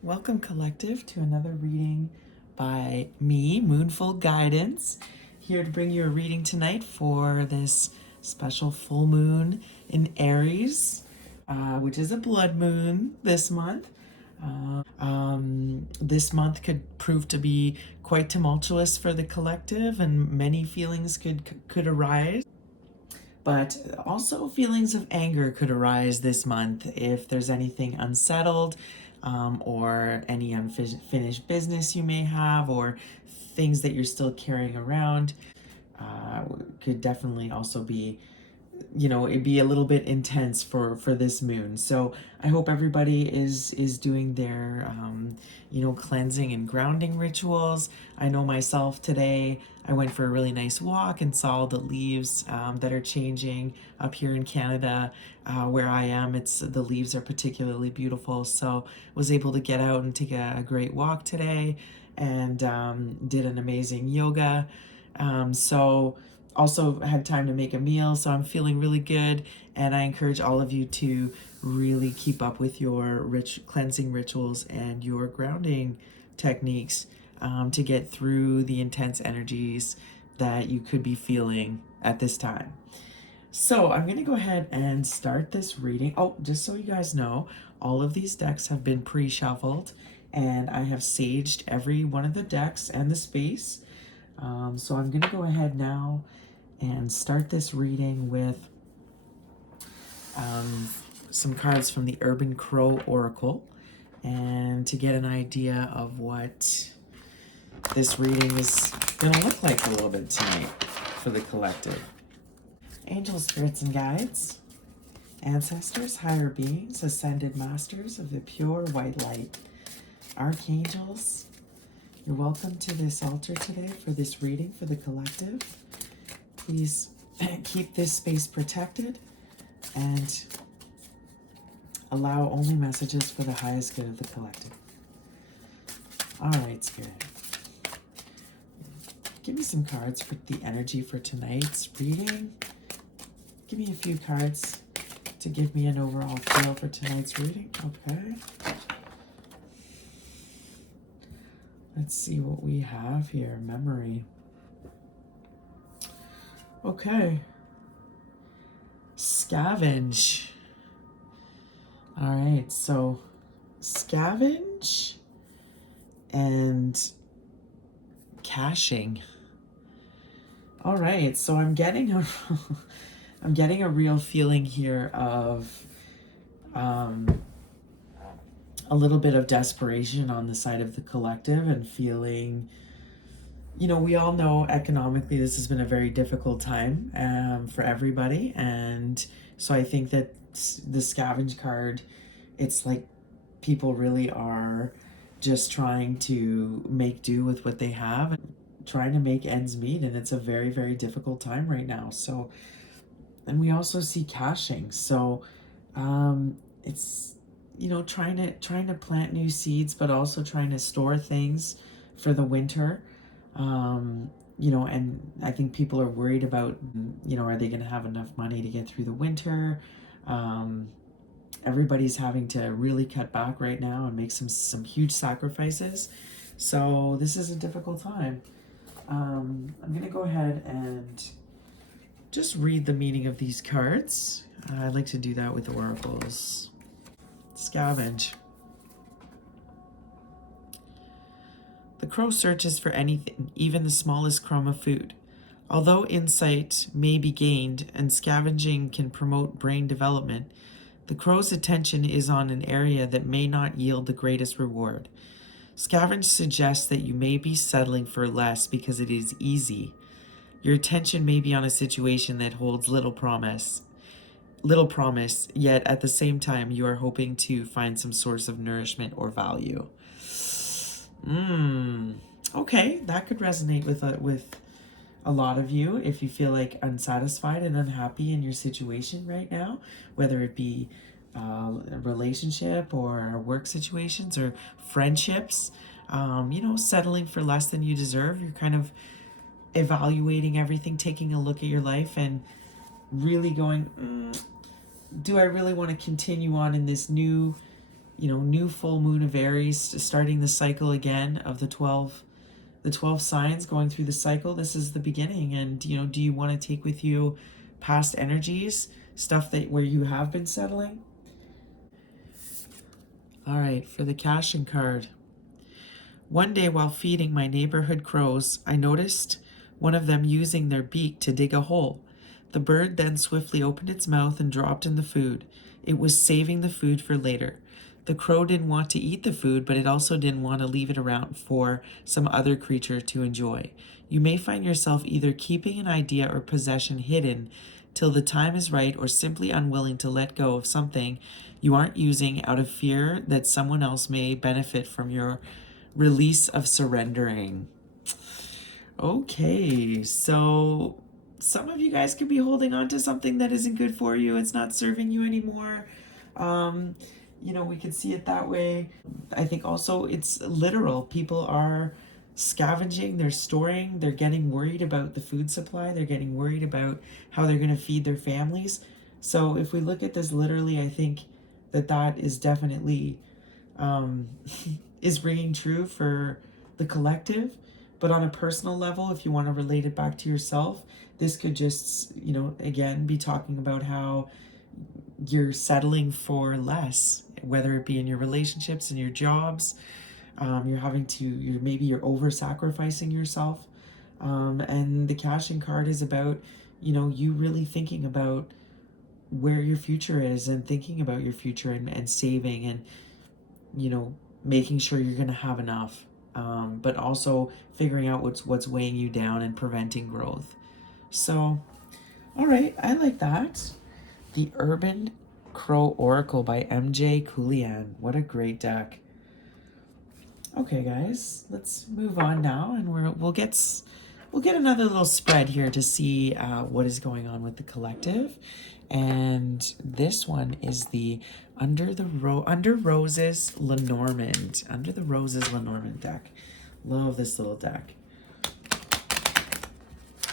Welcome, Collective, to another reading by me, Moonful Guidance, here to bring you a reading tonight for this special full moon in Aries, which is a blood moon this month. This month could prove to be quite tumultuous for the collective, and many feelings could arise. But also, feelings of anger could arise this month if there's anything unsettled, or any unfinished business you may have, or things that you're still carrying around. Could definitely also be, it'd be a little bit intense for this moon. So I hope everybody is doing their cleansing and grounding rituals. I know myself today, I went for a really nice walk and saw the leaves that are changing up here in Canada. Where I am, the leaves are particularly beautiful, so was able to get out and take a great walk today, and did an amazing yoga. So also had time to make a meal, so I'm feeling really good. And I encourage all of you to really keep up with your cleansing rituals and your grounding techniques, to get through the intense energies that you could be feeling at this time. So I'm going to go ahead and start this reading. Oh, just so you guys know, all of these decks have been pre-shuffled, and I have saged every one of the decks and the space. So I'm going to go ahead now and start this reading with some cards from the Urban Crow Oracle, and to get an idea of what this reading is going to look like a little bit tonight for the collective. Angel spirits and guides, ancestors, higher beings, ascended masters of the pure white light, archangels, you're welcome to this altar today for this reading for the collective. Please keep this space protected and allow only messages for the highest good of the collective. All right, Spirit. Give me some cards for the energy for tonight's reading. Give me a few cards to give me an overall feel for tonight's reading. Okay. Let's see what we have here. Memory. Okay. Scavenge. All right, so scavenge and caching. All right, so I'm getting a real feeling here of a little bit of desperation on the side of the collective, and feeling, we all know economically this has been a very difficult time for everybody. And so I think that the scavenge card, it's like people really are just trying to make do with what they have and trying to make ends meet. And it's a very, very difficult time right now. So, and we also see caching. So it's, trying to plant new seeds, but also trying to store things for the winter. And I think people are worried about, are they going to have enough money to get through the winter? Everybody's having to really cut back right now and make some huge sacrifices. So this is a difficult time. I'm going to go ahead and just read the meaning of these cards. I like to do that with oracles. Scavenge. The crow searches for anything, even the smallest crumb of food. Although insight may be gained and scavenging can promote brain development, the crow's attention is on an area that may not yield the greatest reward. Scavenge suggests that you may be settling for less because it is easy. Your attention may be on a situation that holds little promise, yet at the same time you are hoping to find some source of nourishment or value. Okay, that could resonate with a lot of you if you feel like unsatisfied and unhappy in your situation right now, whether it be a relationship or work situations or friendships. Settling for less than you deserve. You're kind of evaluating everything, taking a look at your life, and really going, do I really want to continue on in this new new full moon of Aries, starting the cycle again of the 12 signs, going through the cycle. This is the beginning. And, do you want to take with you past energies, stuff that where you have been settling? All right, for the Cashin card. One day while feeding my neighborhood crows, I noticed one of them using their beak to dig a hole. The bird then swiftly opened its mouth and dropped in the food. It was saving the food for later. The crow didn't want to eat the food, but it also didn't want to leave it around for some other creature to enjoy. You may find yourself either keeping an idea or possession hidden till the time is right, or simply unwilling to let go of something you aren't using out of fear that someone else may benefit from your release of surrendering. Okay, so some of you guys could be holding on to something that isn't good for you. It's not serving you anymore. We could see it that way. I think also it's literal. People are scavenging, they're storing, they're getting worried about the food supply, they're getting worried about how they're going to feed their families. So if we look at this literally, I think that is definitely is ringing true for the collective. But on a personal level, if you want to relate it back to yourself, this could just, again, be talking about how you're settling for less, whether it be in your relationships and your jobs. You're over sacrificing yourself. And the Cashin card is about, you really thinking about where your future is and thinking about your future and saving and, making sure you're going to have enough. But also figuring out what's weighing you down and preventing growth. So, all right, I like that. The Urban Crow Oracle by MJ Kulian. What a great deck. Okay, guys, let's move on now, and we'll get another little spread here to see what is going on with the collective. And this one is the Under Roses Lenormand. Under the Roses Lenormand deck. Love this little deck.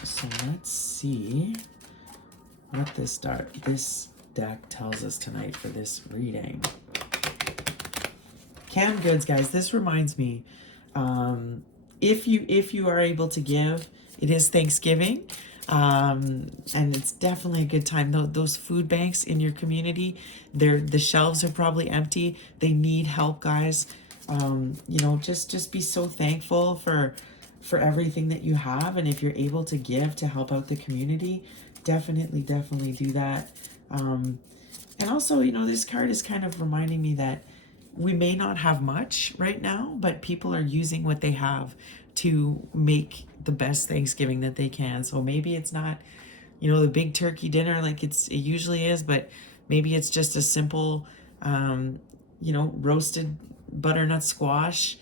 So let's see what this deck tells us tonight for this reading. Canned goods, guys. This reminds me, if you are able to give, it is Thanksgiving. And it's definitely a good time. Those food banks in your community, the shelves are probably empty. They need help, guys. Just be so thankful for everything that you have, and if you're able to give to help out the community, definitely do that. And also, this card is kind of reminding me that we may not have much right now, but people are using what they have to make the best Thanksgiving that they can. So maybe it's not, the big turkey dinner like it usually is, but maybe it's just a simple, roasted butternut squash,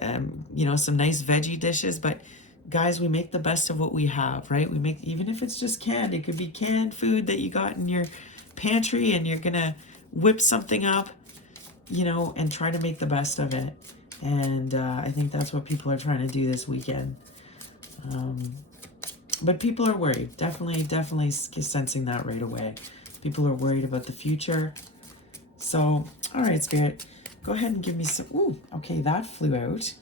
some nice veggie dishes. But guys, we make the best of what we have, right? We make, even if it's just canned, it could be canned food that you got in your pantry, and you're gonna whip something up, and try to make the best of it. And I think that's what people are trying to do this weekend. But people are worried. Definitely sensing that right away. People are worried about the future. So, all right, Spirit, go ahead and give me some. Ooh, okay, that flew out.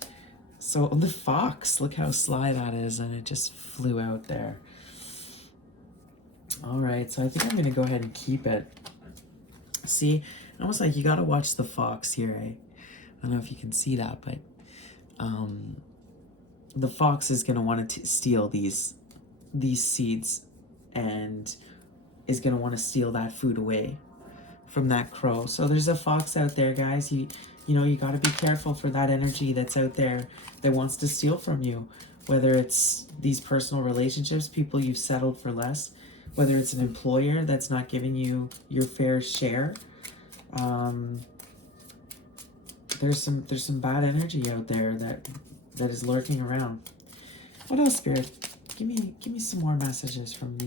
So the fox, look how sly that is, and it just flew out there. All right, so I think I'm going to go ahead and keep it. See, almost like you got to watch the fox here, eh? I don't know if you can see that, but the fox is going to want to steal these seeds, and is going to want to steal that food away from that crow. So there's a fox out there, guys. You got to be careful for that energy that's out there that wants to steal from you, whether it's these personal relationships, people you've settled for less, whether it's an employer that's not giving you your fair share. There's some bad energy out there that is lurking around. What else, Spirit? Give me some more messages from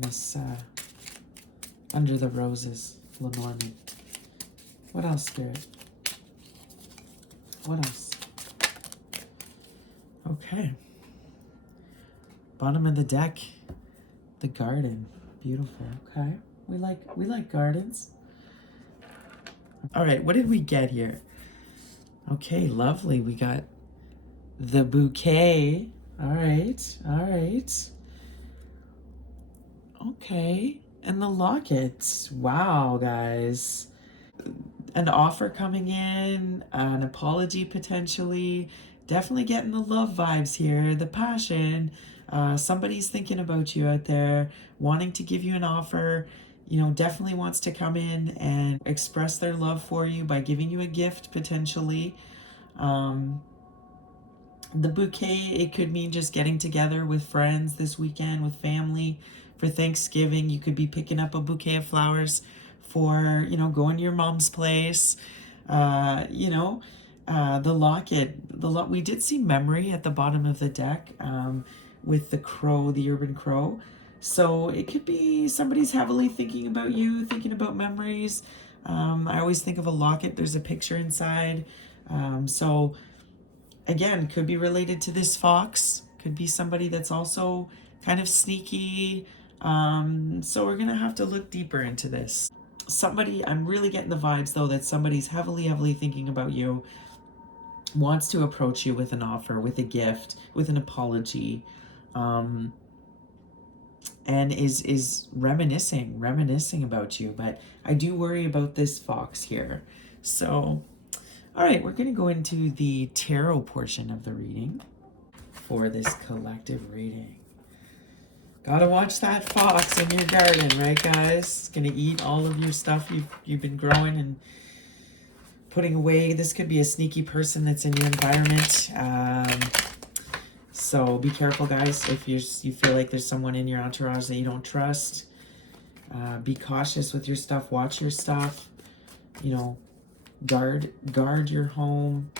this Under the Roses, Lenormand. What else, Spirit? What else? Okay. Bottom of the deck, the garden. Beautiful. Okay. We like gardens. All right, what did we get here? Okay, lovely. We got the bouquet. All right, all right. Okay, and the lockets. Wow, guys. An offer coming in, an apology potentially. Definitely getting the love vibes here, the passion. Somebody's thinking about you out there, wanting to give you an offer. You know, definitely wants to come in and express their love for you by giving you a gift potentially. Um, the bouquet, it could mean just getting together with friends this weekend, with family for Thanksgiving. You could be picking up a bouquet of flowers for, going to your mom's place. uh, you know the locket, we did see memory at the bottom of the deck, with the crow, the urban crow. So it could be somebody's heavily thinking about you, thinking about memories. I always think of a locket, there's a picture inside. So again, could be related to this fox, could be somebody that's also kind of sneaky. So we're gonna have to look deeper into this. Somebody, I'm really getting the vibes though that somebody's heavily thinking about you, wants to approach you with an offer, with a gift, with an apology, um, and is reminiscing about you. But I do worry about this fox here. So all right, we're going to go into the tarot portion of the reading for this collective reading. Gotta watch that fox in your garden, right, guys? It's gonna eat all of your stuff you've been growing and putting away. This could be a sneaky person that's in your environment. So be careful, guys. If you feel like there's someone in your entourage that you don't trust, be cautious with your stuff. Watch your stuff. You know, guard your home.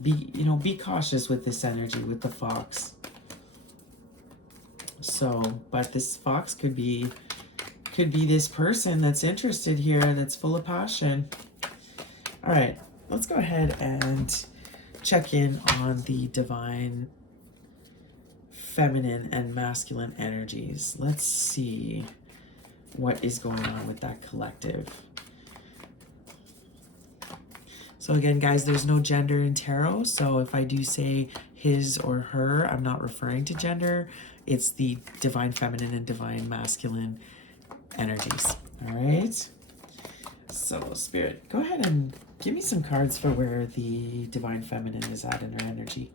Be cautious with this energy with the fox. So, but this fox could be this person that's interested here, that's full of passion. All right, let's go ahead and check in on the divine feminine and masculine energies. Let's see what is going on with that collective. So again, guys, there's no gender in tarot. So if I do say his or her, I'm not referring to gender. It's the divine feminine and divine masculine energies. All right. So Spirit, go ahead and give me some cards for where the divine feminine is at in her energy.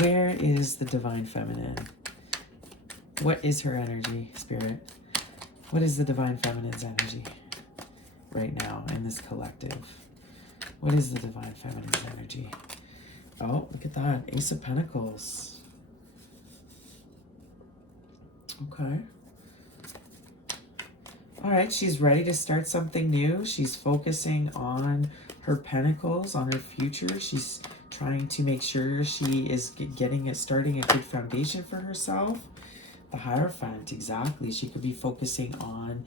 Where is the divine feminine? What is her energy, Spirit? What is the divine feminine's energy right now in this collective? What is the divine feminine's energy? Oh, look at that. Ace of Pentacles. Okay. All right, she's ready to start something new. She's focusing on her pentacles, on her future. She's trying to make sure she is starting a good foundation for herself. The Hierophant, exactly. She could be focusing on,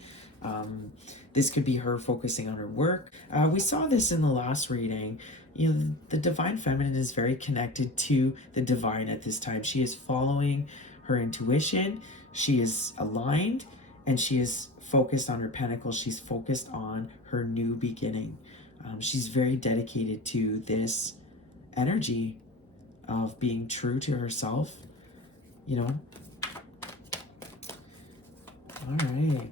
this could be her focusing on her work. We saw this in the last reading. The divine feminine is very connected to the divine at this time. She is following her intuition. She is aligned, and she is focused on her pentacles. She's focused on her new beginning. She's very dedicated to this energy of being true to herself, All right.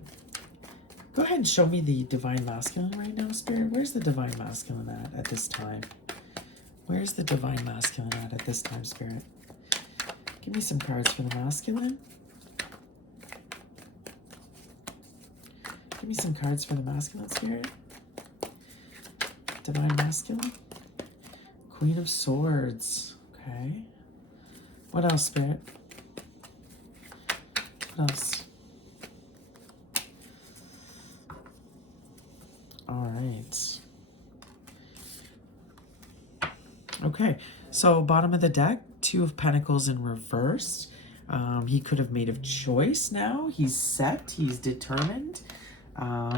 Go ahead and show me the divine masculine right now, Spirit. Where's the divine masculine at this time? Where's the divine masculine at this time, Spirit? Give me some cards for the masculine. Give me some cards for the masculine, Spirit. Divine masculine. Queen of Swords. Okay. What else, Spirit? What else? All right. Okay, so bottom of the deck, Two of Pentacles in reverse. He could have made a choice now. He's set, he's determined.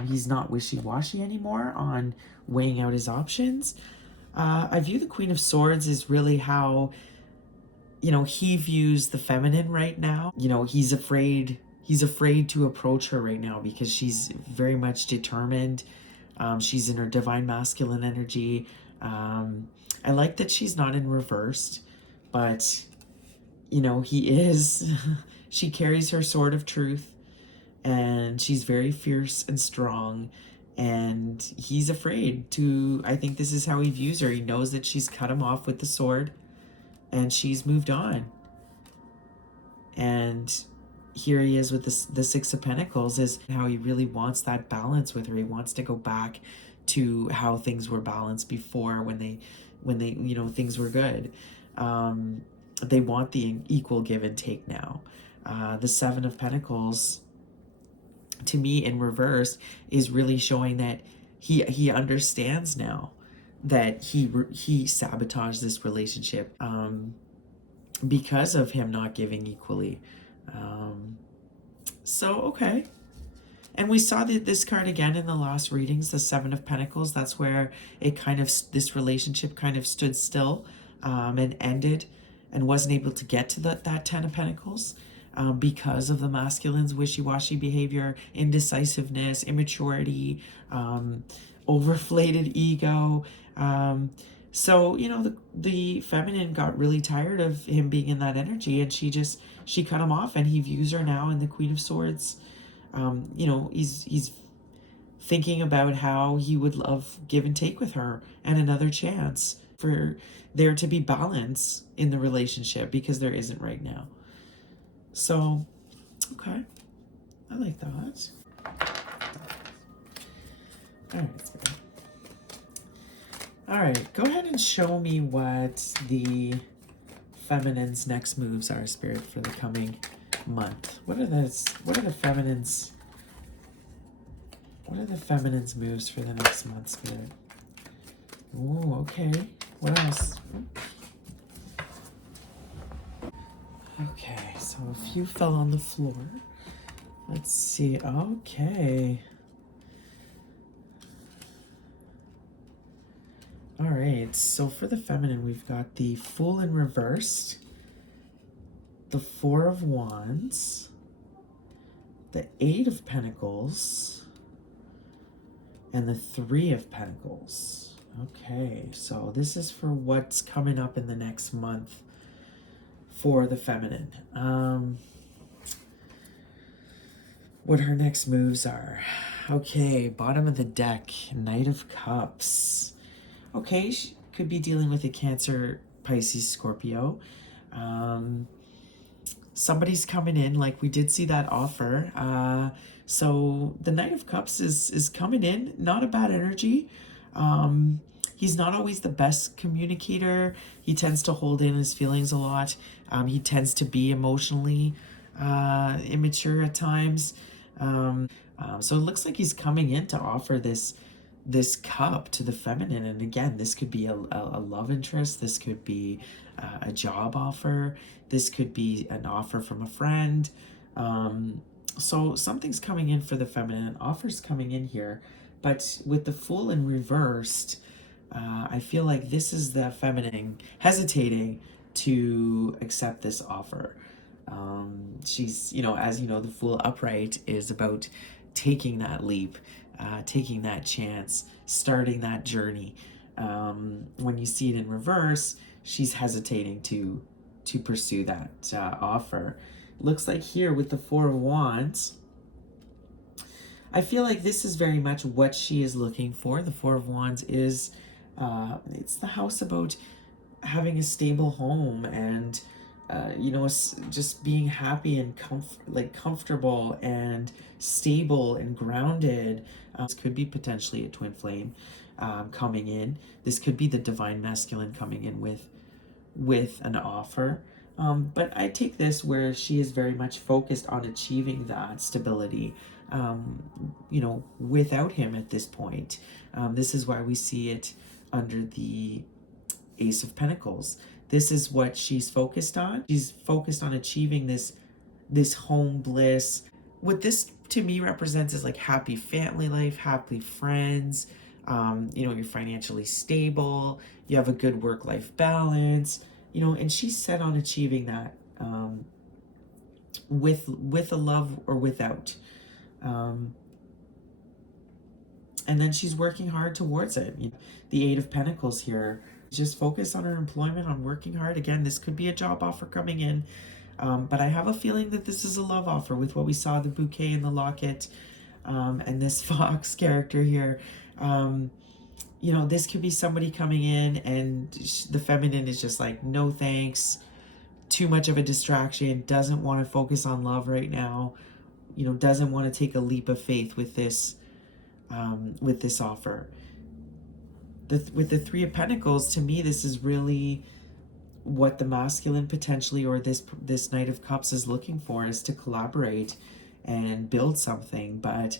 He's not wishy-washy anymore on weighing out his options. I view the Queen of Swords as really how, he views the feminine right now. He's afraid to approach her right now because she's very much determined. She's in her divine masculine energy. I like that she's not in reversed, but he is. She carries her sword of truth, and she's very fierce and strong, and he's afraid to. I think this is how he views her. He knows that she's cut him off with the sword, and she's moved on. And here he is with the Six of Pentacles, is how he really wants that balance with her. He wants to go back to how things were balanced before, when they things were good. They want the equal give and take now. The Seven of Pentacles, to me in reverse, is really showing that he understands now that he sabotaged this relationship because of him not giving equally. So, okay. And we saw this card again in the last readings, the Seven of Pentacles. That's where this relationship kind of stood still and ended, and wasn't able to get to that Ten of Pentacles because of the masculine's wishy-washy behavior, indecisiveness, immaturity, overflated ego. So, the feminine got really tired of him being in that energy, and she cut him off, and he views her now in the Queen of Swords. He's thinking about how he would love give and take with her, and another chance for there to be balance in the relationship, because there isn't right now. So, okay. I like that. All right. All right, go ahead and show me what the feminine's next moves are, Spirit, for the coming month. What are the feminine's moves for the next month, Spirit? Oh, okay. What else? Okay, so a few fell on the floor. Let's see. Okay. All right, so for the feminine, we've got the Fool in reversed, the Four of Wands, the Eight of Pentacles, and the Three of Pentacles. Okay, so this is for what's coming up in the next month for the feminine. What her next moves are. Okay, bottom of the deck, Knight of Cups. Okay, she could be dealing with a Cancer, Pisces, Scorpio. Somebody's coming in, like we did see that offer. So the Knight of Cups is coming in, not a bad energy. He's not always the best communicator. He tends to hold in his feelings a lot. He tends to be emotionally immature at times. So it looks like he's coming in to offer this cup to the feminine, and again, this could be a love interest, this could be a job offer, this could be an offer from a friend. So something's coming in for the feminine, offers coming in here, but with the Fool in reversed, I feel like this is the feminine hesitating to accept this offer. She's, as the Fool upright is about taking that leap, taking that chance, starting that journey. When you see it in reverse, she's hesitating to pursue that offer. Looks like here with the Four of Wands, I feel like this is very much what she is looking for. The Four of Wands is, it's the house about having a stable home and, just being happy and comfortable and stable and grounded. This could be potentially a twin flame coming in. This could be the divine masculine coming in with an offer. But I take this where she is very much focused on achieving that stability, without him at this point. This is why we see it under the Ace of Pentacles. This is what she's focused on. She's focused on achieving this home bliss. What this to me represents is like happy family life, happy friends. You're financially stable. You have a good work-life balance. And she's set on achieving that with a love or without. And then she's working hard towards it. The Eight of Pentacles here. Just focus on her employment, on working hard. Again, this could be a job offer coming in. But I have a feeling that this is a love offer with what we saw, the bouquet and the locket, and this fox character here. This could be somebody coming in and the feminine is just like, no thanks, too much of a distraction, doesn't want to focus on love right now, doesn't want to take a leap of faith with this offer. With the Three of Pentacles, to me, this is really what the masculine potentially, or this Knight of Cups is looking for, is to collaborate and build something. But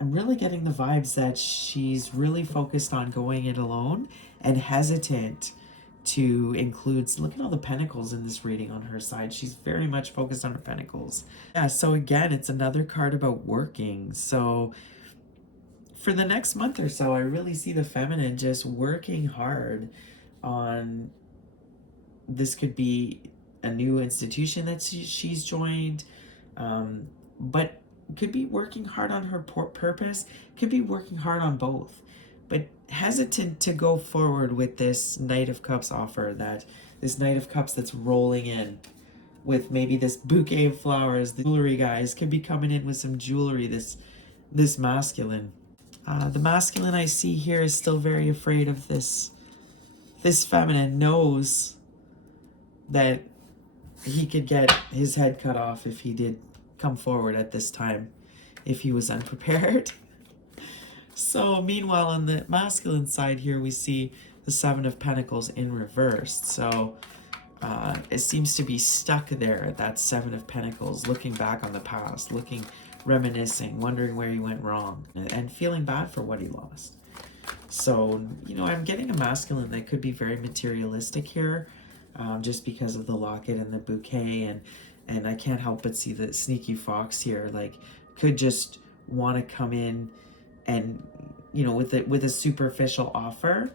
I'm really getting the vibes that she's really focused on going it alone and hesitant to include. Look at all the pentacles in this reading on her side. She's very much focused on her pentacles. Yeah, so again, it's another card about working. So for the next month or so, I really see the feminine just working hard on, this could be a new institution that she's joined, but could be working hard on her purpose, could be working hard on both, but hesitant to go forward with this Knight of Cups offer, this Knight of Cups that's rolling in with maybe this bouquet of flowers. The jewelry guys could be coming in with some jewelry, this masculine. The masculine I see here is still very afraid of this. This feminine knows that he could get his head cut off if he did come forward at this time, if he was unprepared. So meanwhile, on the masculine side here, we see the Seven of Pentacles in reverse. So it seems to be stuck there at that Seven of Pentacles, looking back on the past, reminiscing, wondering where he went wrong, and feeling bad for what he lost. So, I'm getting a masculine that could be very materialistic here, just because of the locket and the bouquet, and I can't help but see the sneaky fox here, like, could just want to come in and, with a superficial offer,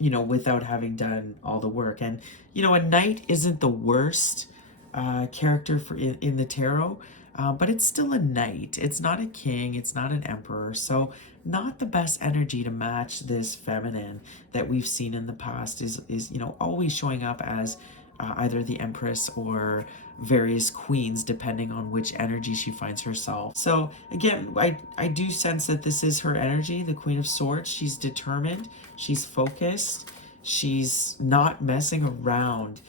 without having done all the work. And, a knight isn't the worst character in the tarot, but it's still a knight. It's not a king. It's not an emperor. So not the best energy to match this feminine that we've seen in the past is always showing up as either the Empress or various queens, depending on which energy she finds herself. So again, I do sense that this is her energy, the Queen of Swords. She's determined, she's focused, she's not messing around.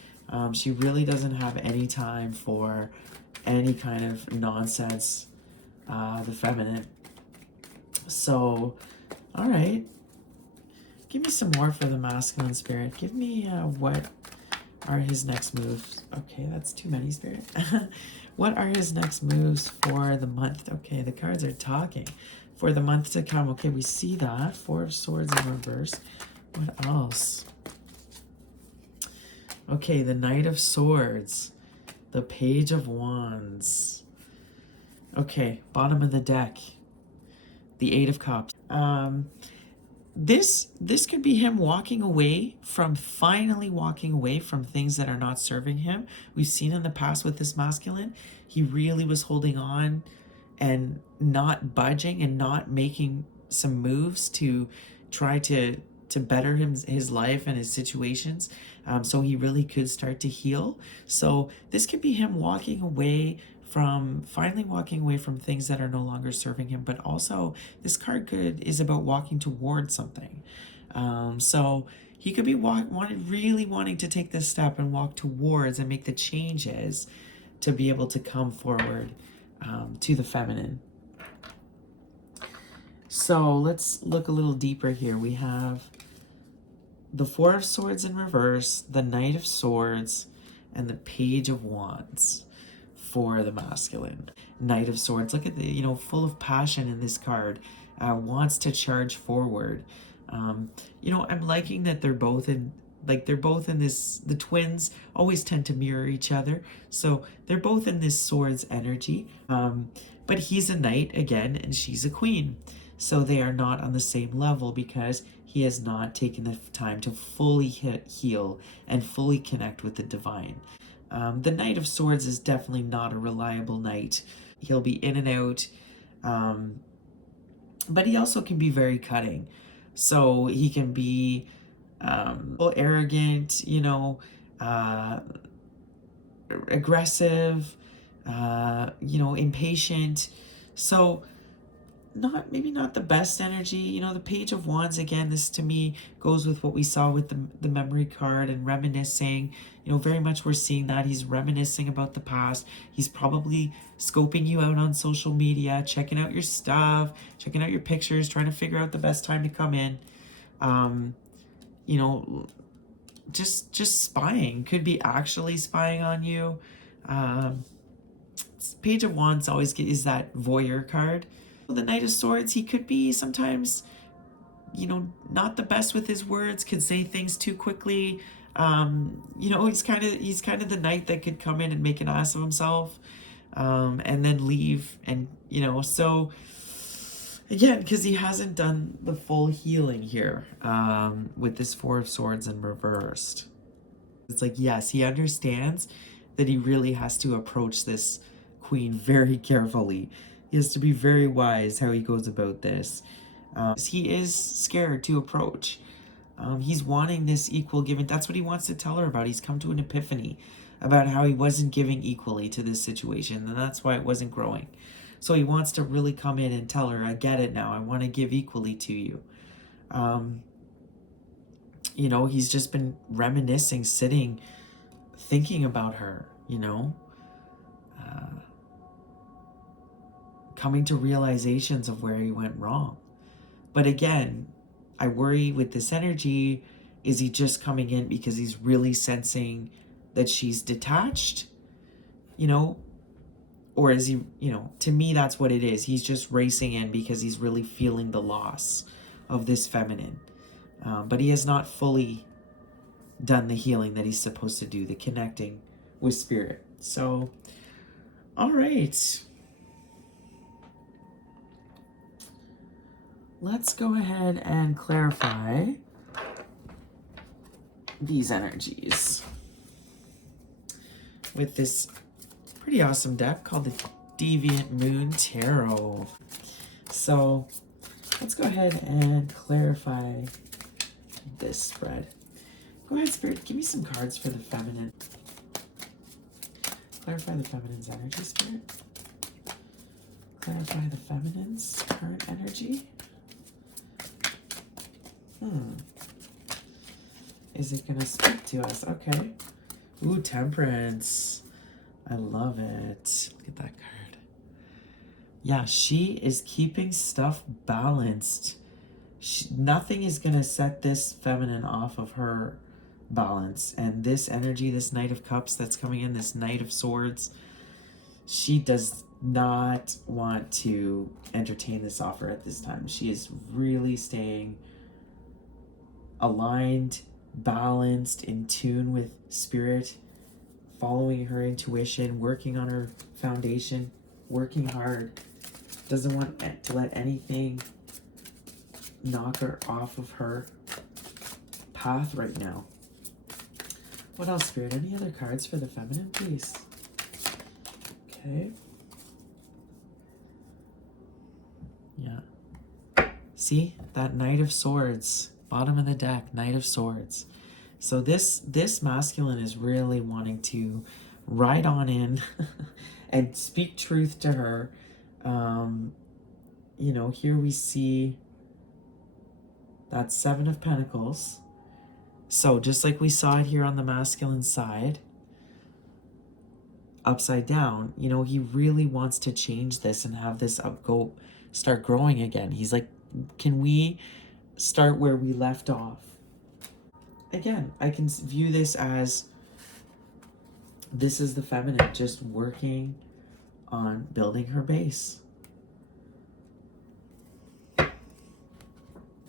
She really doesn't have any time for any kind of nonsense, the feminine. So, all right. Give me some more for the masculine spirit. Give me what are his next moves. Okay, that's too many, spirit. What are his next moves for the month? Okay, the cards are talking. For the month to come. Okay, we see that. Four of Swords in reverse. What else? Okay, the Knight of Swords, the Page of Wands. Okay, bottom of the deck, the Eight of Cups. This could be him finally walking away from things that are not serving him. We've seen in the past with this masculine, he really was holding on and not budging and not making some moves to try to better his life and his situations, so he really could start to heal. So this could be him finally walking away from things that are no longer serving him, but also this card is about walking towards something. So he could be really wanting to take this step and walk towards and make the changes to be able to come forward to the feminine. So let's look a little deeper here. We have the Four of Swords in reverse, the Knight of Swords, and the Page of Wands for the masculine. Knight of Swords, look at the, full of passion in this card, wants to charge forward. I'm liking that they're both in this, the twins always tend to mirror each other. So they're both in this swords energy, but he's a knight again, and she's a queen. So they are not on the same level because he has not taken the time to fully heal and fully connect with the divine. The Knight of Swords is definitely not a reliable knight. He'll be in and out. but he also can be very cutting. So he can be arrogant, uh, aggressive, impatient. So maybe not the best energy. The Page of Wands, again, this to me goes with what we saw with the memory card and reminiscing. Very much we're seeing that he's reminiscing about the past. He's probably scoping you out on social media, checking out your stuff, checking out your pictures, trying to figure out the best time to come in. You know, just spying. Could be actually spying on you. Page of Wands always is that voyeur card. The Knight of Swords, he could be sometimes, not the best with his words, could say things too quickly. He's kind of the knight that could come in and make an ass of himself, and then leave. And so again, because he hasn't done the full healing here, with this Four of Swords in reversed. It's like, yes, he understands that he really has to approach this queen very carefully. He has to be very wise how he goes about this. He is scared to approach. He's wanting this equal giving. That's what he wants to tell her about. He's come to an epiphany about how he wasn't giving equally to this situation, and that's why it wasn't growing. So he wants to really come in and tell her, I get it now. I want to give equally to you. He's just been reminiscing, sitting, thinking about her, coming to realizations of where he went wrong. But again, I worry with this energy, is he just coming in because he's really sensing that she's detached, or is he, to me, that's what it is. He's just racing in because he's really feeling the loss of this feminine. But he has not fully done the healing that he's supposed to do, the connecting with spirit. So, all right. Let's go ahead and clarify these energies with this pretty awesome deck called the Deviant Moon Tarot. So let's go ahead and clarify this spread. Go ahead, Spirit, give me some cards for the feminine. Clarify the feminine's energy, Spirit. Clarify the feminine's current energy. Is it gonna speak to us? Okay. Ooh, Temperance. I love it. Look at that card. Yeah, she is keeping stuff balanced. Nothing is gonna set this feminine off of her balance. And this energy, this Knight of Cups that's coming in, this Knight of Swords, she does not want to entertain this offer at this time. She is really staying aligned, balanced, in tune with spirit, following her intuition, working on her foundation, working hard. Doesn't want to let anything knock her off of her path right now. What else, Spirit? Any other cards for the feminine, please? Okay. Yeah. See? That Knight of Swords. Bottom of the deck, Knight of Swords. So this masculine is really wanting to ride on in and speak truth to her. Here we see that Seven of Pentacles. So just like we saw it here on the masculine side, upside down, he really wants to change this and have this start growing again. He's like, can we start where we left off? Again, I can view this as this is the feminine just working on building her base.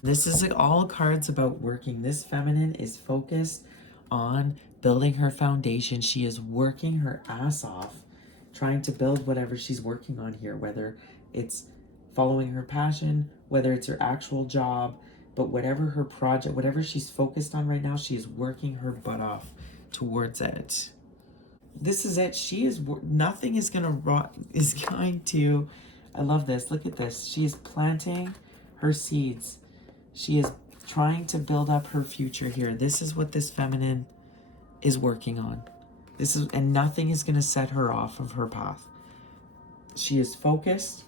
This is all cards about working. This feminine is focused on building her foundation. She is working her ass off, trying to build whatever she's working on here, whether it's following her passion, whether it's her actual job, but whatever her project, whatever she's focused on right now, she is working her butt off towards it. This is it. Nothing is going to, I love this. Look at this. She is planting her seeds. She is trying to build up her future here. This is what this feminine is working on. And nothing is going to set her off of her path. She is focused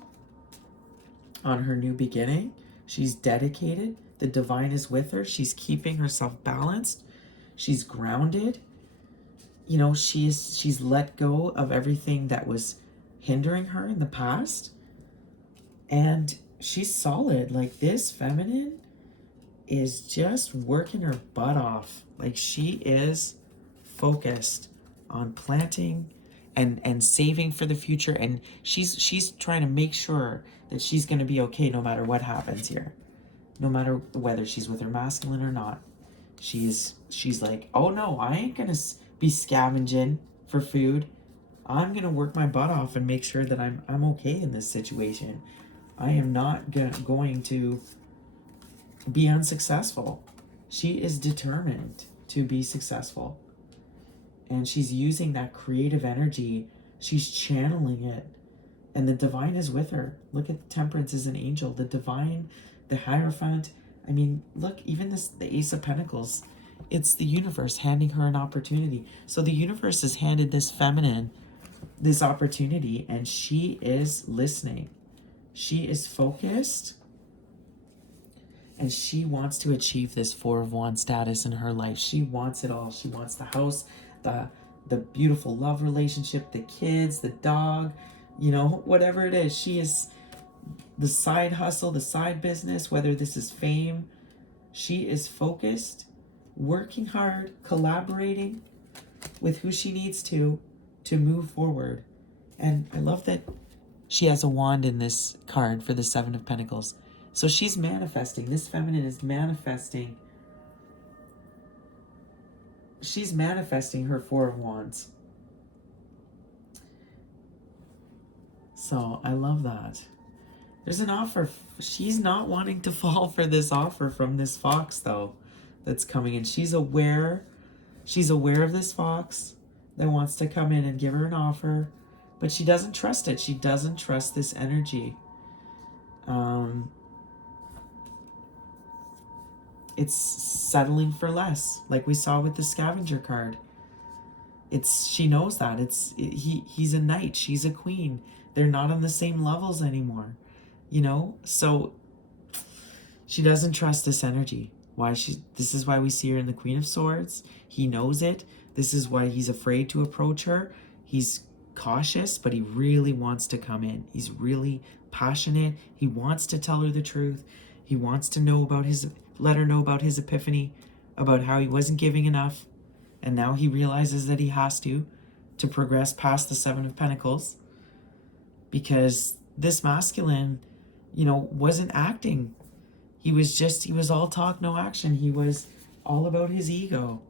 on her new beginning. She's dedicated. The divine is with her. She's keeping herself balanced. She's grounded. You know, she's let go of everything that was hindering her in the past. And she's solid. Like, this feminine is just working her butt off. Like, she is focused on planting and saving for the future, and she's trying to make sure that she's going to be okay no matter what happens here, no matter whether she's with her masculine or not. She's like, oh no, I ain't gonna be scavenging for food. I'm gonna work my butt off and make sure that I'm okay in this situation. I am not going to be unsuccessful. She is determined to be successful. And she's using that creative energy. She's channeling it. And the divine is with her. Look at Temperance as an angel. The divine, the Hierophant. I mean, look, even the Ace of Pentacles. It's the universe handing her an opportunity. So the universe has handed this feminine this opportunity, and she is listening. She is focused. And she wants to achieve this Four of Wands status in her life. She wants it all. She wants the house, the beautiful love relationship, the kids, the dog, you know, whatever it is. She is the side hustle, the side business, whether this is fame. She is focused, working hard, collaborating with who she needs to move forward. And I love that she has a wand in this card for the Seven of Pentacles. So she's manifesting. This feminine is manifesting. She's manifesting her Four of Wands. So I love that. There's an offer. She's not wanting to fall for this offer from this fox, though, that's coming in. She's aware. She's aware of this fox that wants to come in and give her an offer, but she doesn't trust it. She doesn't trust this energy. It's settling for less, like we saw with the scavenger card. She knows that he's a knight, she's a queen. They're not on the same levels anymore, you know. So she doesn't trust this energy. This is why we see her in the Queen of Swords. He knows it. This is why he's afraid to approach her. He's cautious, but he really wants to come in. He's really passionate. He wants to tell her the truth. He wants to let her know about his epiphany, about how he wasn't giving enough, and now he realizes that he has to progress past the Seven of Pentacles, because this masculine, you know, wasn't acting. He was all talk, no action. He was all about his ego,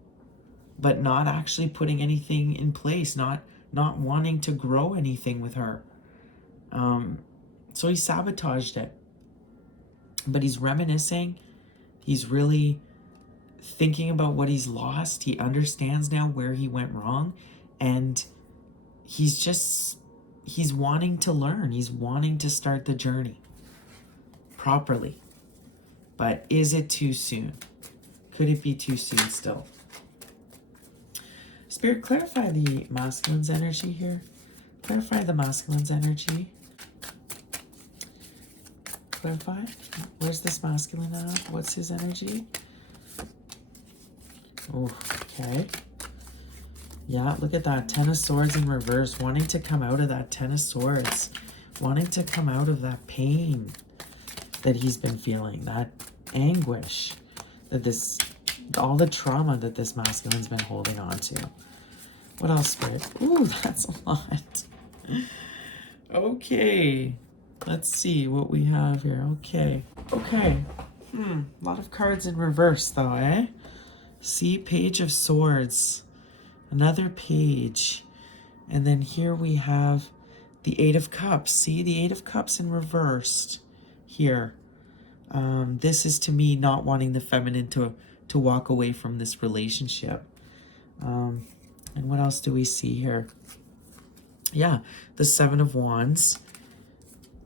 but not actually putting anything in place, not wanting to grow anything with her. So he sabotaged it. But he's reminiscing. He's really thinking about what he's lost. He understands now where he went wrong. And he's wanting to learn. He's wanting to start the journey properly. But is it too soon? Could it be too soon still? Spirit, clarify the masculine's energy here. Clarify the masculine's energy. Clarify. Where's this masculine at? What's his energy? Oh, okay. Yeah, look at that. Ten of Swords in reverse. Wanting to come out of that Ten of Swords. Wanting to come out of that pain that he's been feeling. That anguish. All the trauma that this masculine's been holding on to. What else, Spirit? Ooh, that's a lot. Okay. Let's see what we have here. Okay. A lot of cards in reverse, though, eh? See, Page of Swords. Another page. And then here we have the Eight of Cups. See, the Eight of Cups in reversed here. This is, to me, not wanting the feminine to walk away from this relationship. And what else do we see here? Yeah, the Seven of Wands.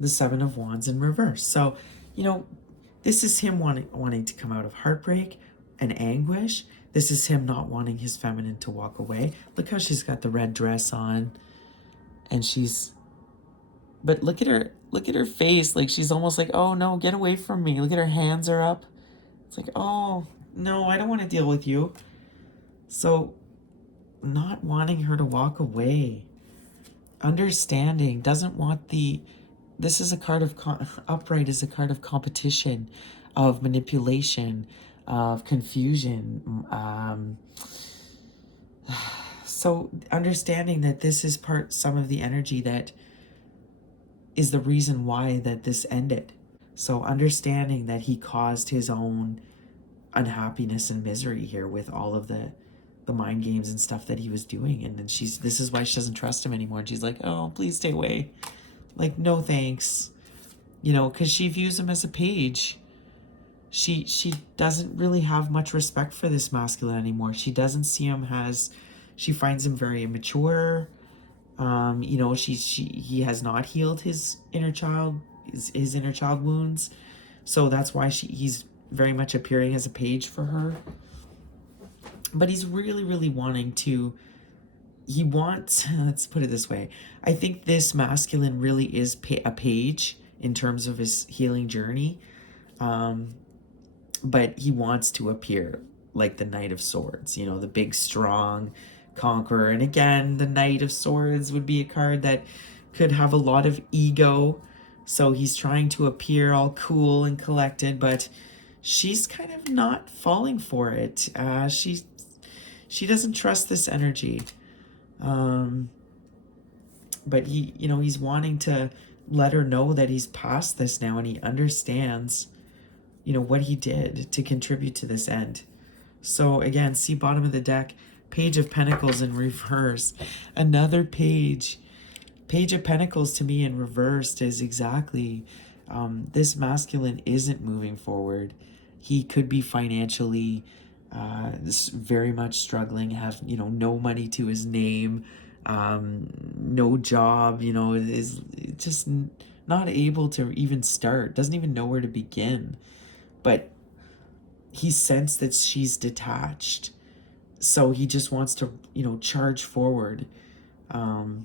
The Seven of Wands in reverse. So, you know, This is him wanting to come out of heartbreak and anguish. This is him not wanting his feminine to walk away. Look how she's got the red dress on, and but look at her face. Like, she's almost like, oh no, get away from me. Look at her hands are up. It's like, oh no, I don't want to deal with you. So, not wanting her to walk away. Understanding, doesn't want this is a card of, upright is a card of competition, of manipulation, of confusion. So understanding that this is some of the energy that is the reason why that this ended. So understanding that he caused his own unhappiness and misery here with all of the mind games and stuff that he was doing. And then this is why she doesn't trust him anymore. And she's like, oh, please stay away. Like, no thanks. You know, because she views him as a page. She doesn't really have much respect for this masculine anymore. She doesn't see him as, she finds him very immature. You know, he has not healed his inner child, his inner child wounds. So that's why he's very much appearing as a page for her. But he's really, really wanting to, he wants, let's put it this way. I think this masculine really is a page in terms of his healing journey. But he wants to appear like the Knight of Swords, you know, the big, strong conqueror. And again, the Knight of Swords would be a card that could have a lot of ego. So he's trying to appear all cool and collected, but she's kind of not falling for it. She doesn't trust this energy. But he, you know, he's wanting to let her know that he's past this now and he understands, you know, what he did to contribute to this end. So again, see bottom of the deck, Page of Pentacles in reverse. Another page. Page of Pentacles to me in reversed is exactly, this masculine isn't moving forward. He could be financially very much struggling, have, you know, no money to his name, no job, you know, is just not able to even start, doesn't even know where to begin. But he sensed that she's detached, so he just wants to, you know, charge forward to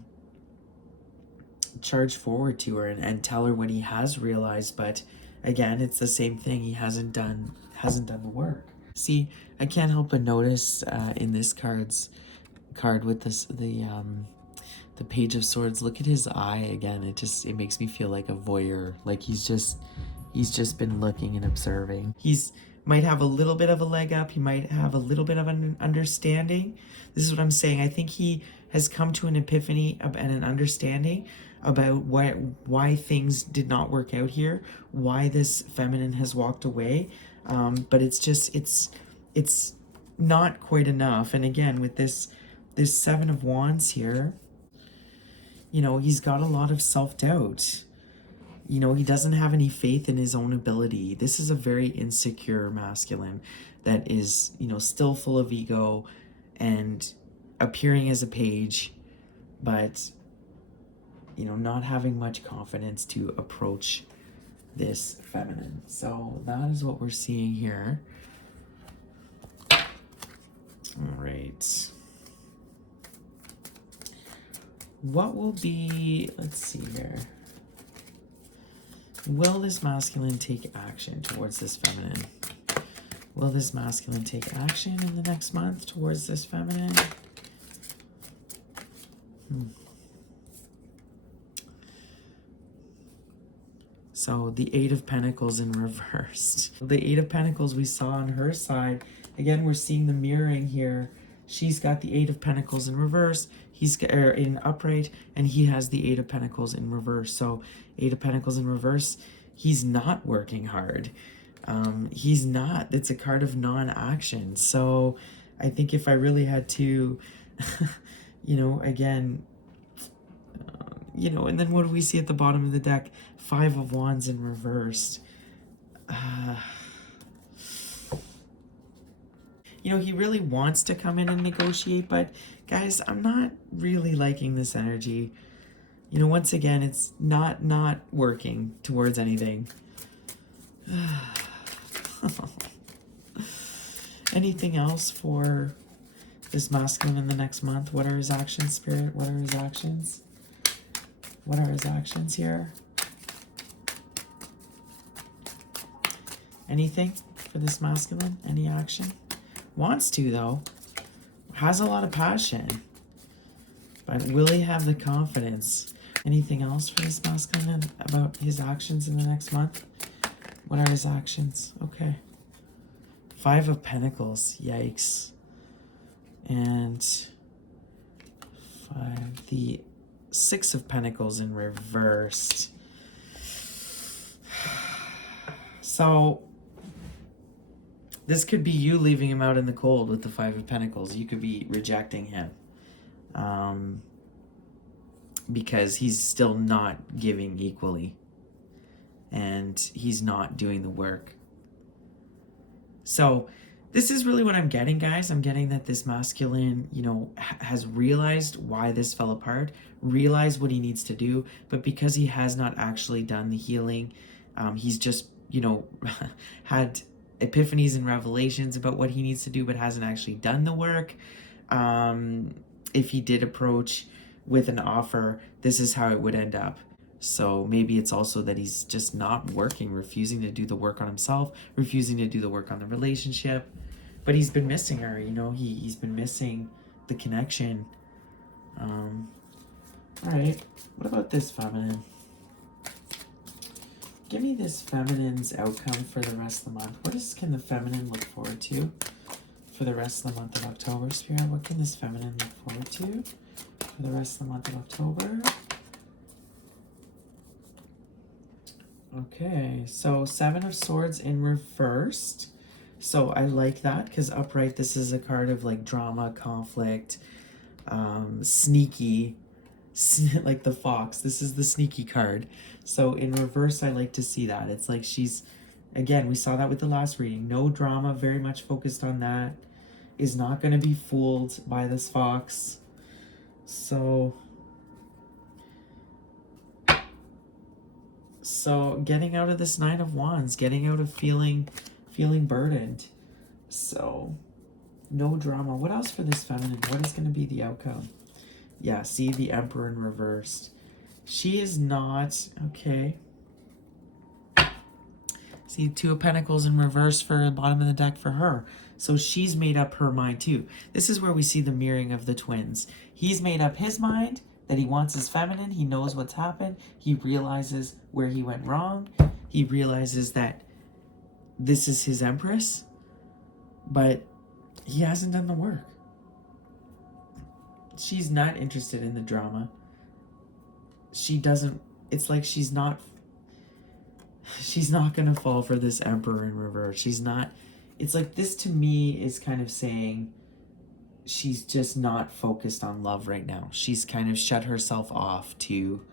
her and tell her what he has realized. But again, it's the same thing. He hasn't done the work. See, I can't help but notice in this card with the Page of Swords, look at his eye again. It makes me feel like a voyeur. Like he's just been looking and observing. He's might have a little bit of a leg up. He might have a little bit of an understanding. This is what I'm saying. I think he has come to an epiphany and an understanding about why things did not work out here, why this feminine has walked away. But it's not quite enough. And again, with this Seven of Wands here, you know, he's got a lot of self-doubt. You know, he doesn't have any faith in his own ability. This is a very insecure masculine that is, you know, still full of ego and appearing as a page, but, you know, not having much confidence to approach this feminine. So that is what we're seeing here. All right. What will be, let's see here. Will this masculine take action towards this feminine? Will this masculine take action in the next month towards this feminine? So the Eight of Pentacles in reversed. The Eight of Pentacles we saw on her side. Again, we're seeing the mirroring here. She's got the Eight of Pentacles in reverse. He's in upright, and he has the Eight of Pentacles in reverse. So Eight of Pentacles in reverse, he's not working hard. He's not. It's a card of non-action. So I think if I really had to, you know, again, you know, and then what do we see at the bottom of the deck? Five of Wands in reverse. You know, he really wants to come in and negotiate, but guys, I'm not really liking this energy. You know, once again, it's not working towards anything. Anything else for this masculine in the next month? What are his actions, Spirit? What are his actions? What are his actions here? Anything for this masculine? Any action? Wants to, though. Has a lot of passion. But will he have the confidence? Anything else for this masculine about his actions in the next month? What are his actions? Okay. 5 of Pentacles. Yikes. And 5. The 6 of Pentacles in reversed. So this could be you leaving him out in the cold with the 5 of Pentacles. You could be rejecting him. Because he's still not giving equally. And he's not doing the work. So this is really what I'm getting, guys. I'm getting that this masculine, you know, has realized why this fell apart, realized what he needs to do, but because he has not actually done the healing, he's just, you know, had epiphanies and revelations about what he needs to do, but hasn't actually done the work. If he did approach with an offer, this is how it would end up. So maybe it's also that he's just not working, refusing to do the work on himself, refusing to do the work on the relationship. But he's been missing her, you know, he's been missing the connection. All right, what about this feminine? Give me this feminine's outcome for the rest of the month. Can the feminine look forward to for the rest of the month of October, Spirit? What can this feminine look forward to for the rest of the month of October? Okay, so 7 of Swords in reversed. So I like that because upright, this is a card of like drama, conflict, sneaky, like the fox. This is the sneaky card. So in reverse, I like to see that. It's like she's, again, we saw that with the last reading. No drama, very much focused on that. Is not going to be fooled by this fox. So getting out of this 9 of Wands, getting out of feeling burdened. So no drama. What else for this feminine? What is going to be the outcome? Yeah, see the Emperor in reversed. She is not, okay. See 2 of Pentacles in reverse for the bottom of the deck for her. So she's made up her mind too. This is where we see the mirroring of the twins. He's made up his mind that he wants his feminine. He knows what's happened. He realizes where he went wrong. He realizes that this is his Empress, but he hasn't done the work. She's not interested in the drama. She doesn't, it's like she's not gonna fall for this Emperor in reverse. She's not, it's like this to me is kind of saying she's just not focused on love right now. She's kind of shut herself off to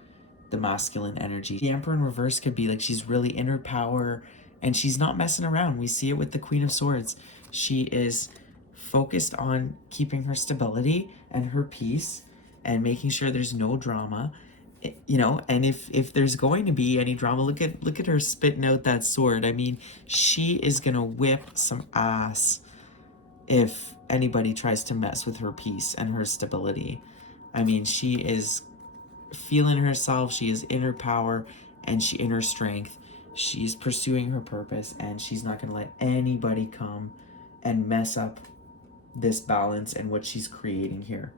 the masculine energy. The Emperor in reverse could be like she's really in her power and she's not messing around. We see it with the Queen of Swords. She is focused on keeping her stability and her peace and making sure there's no drama, you know. And if there's going to be any drama, look at her spitting out that sword. I mean, she is gonna whip some ass if anybody tries to mess with her peace and her stability. I mean, she is feeling herself, she is in her power, and she in her strength. She's pursuing her purpose, and she's not going to let anybody come and mess up this balance and what she's creating here,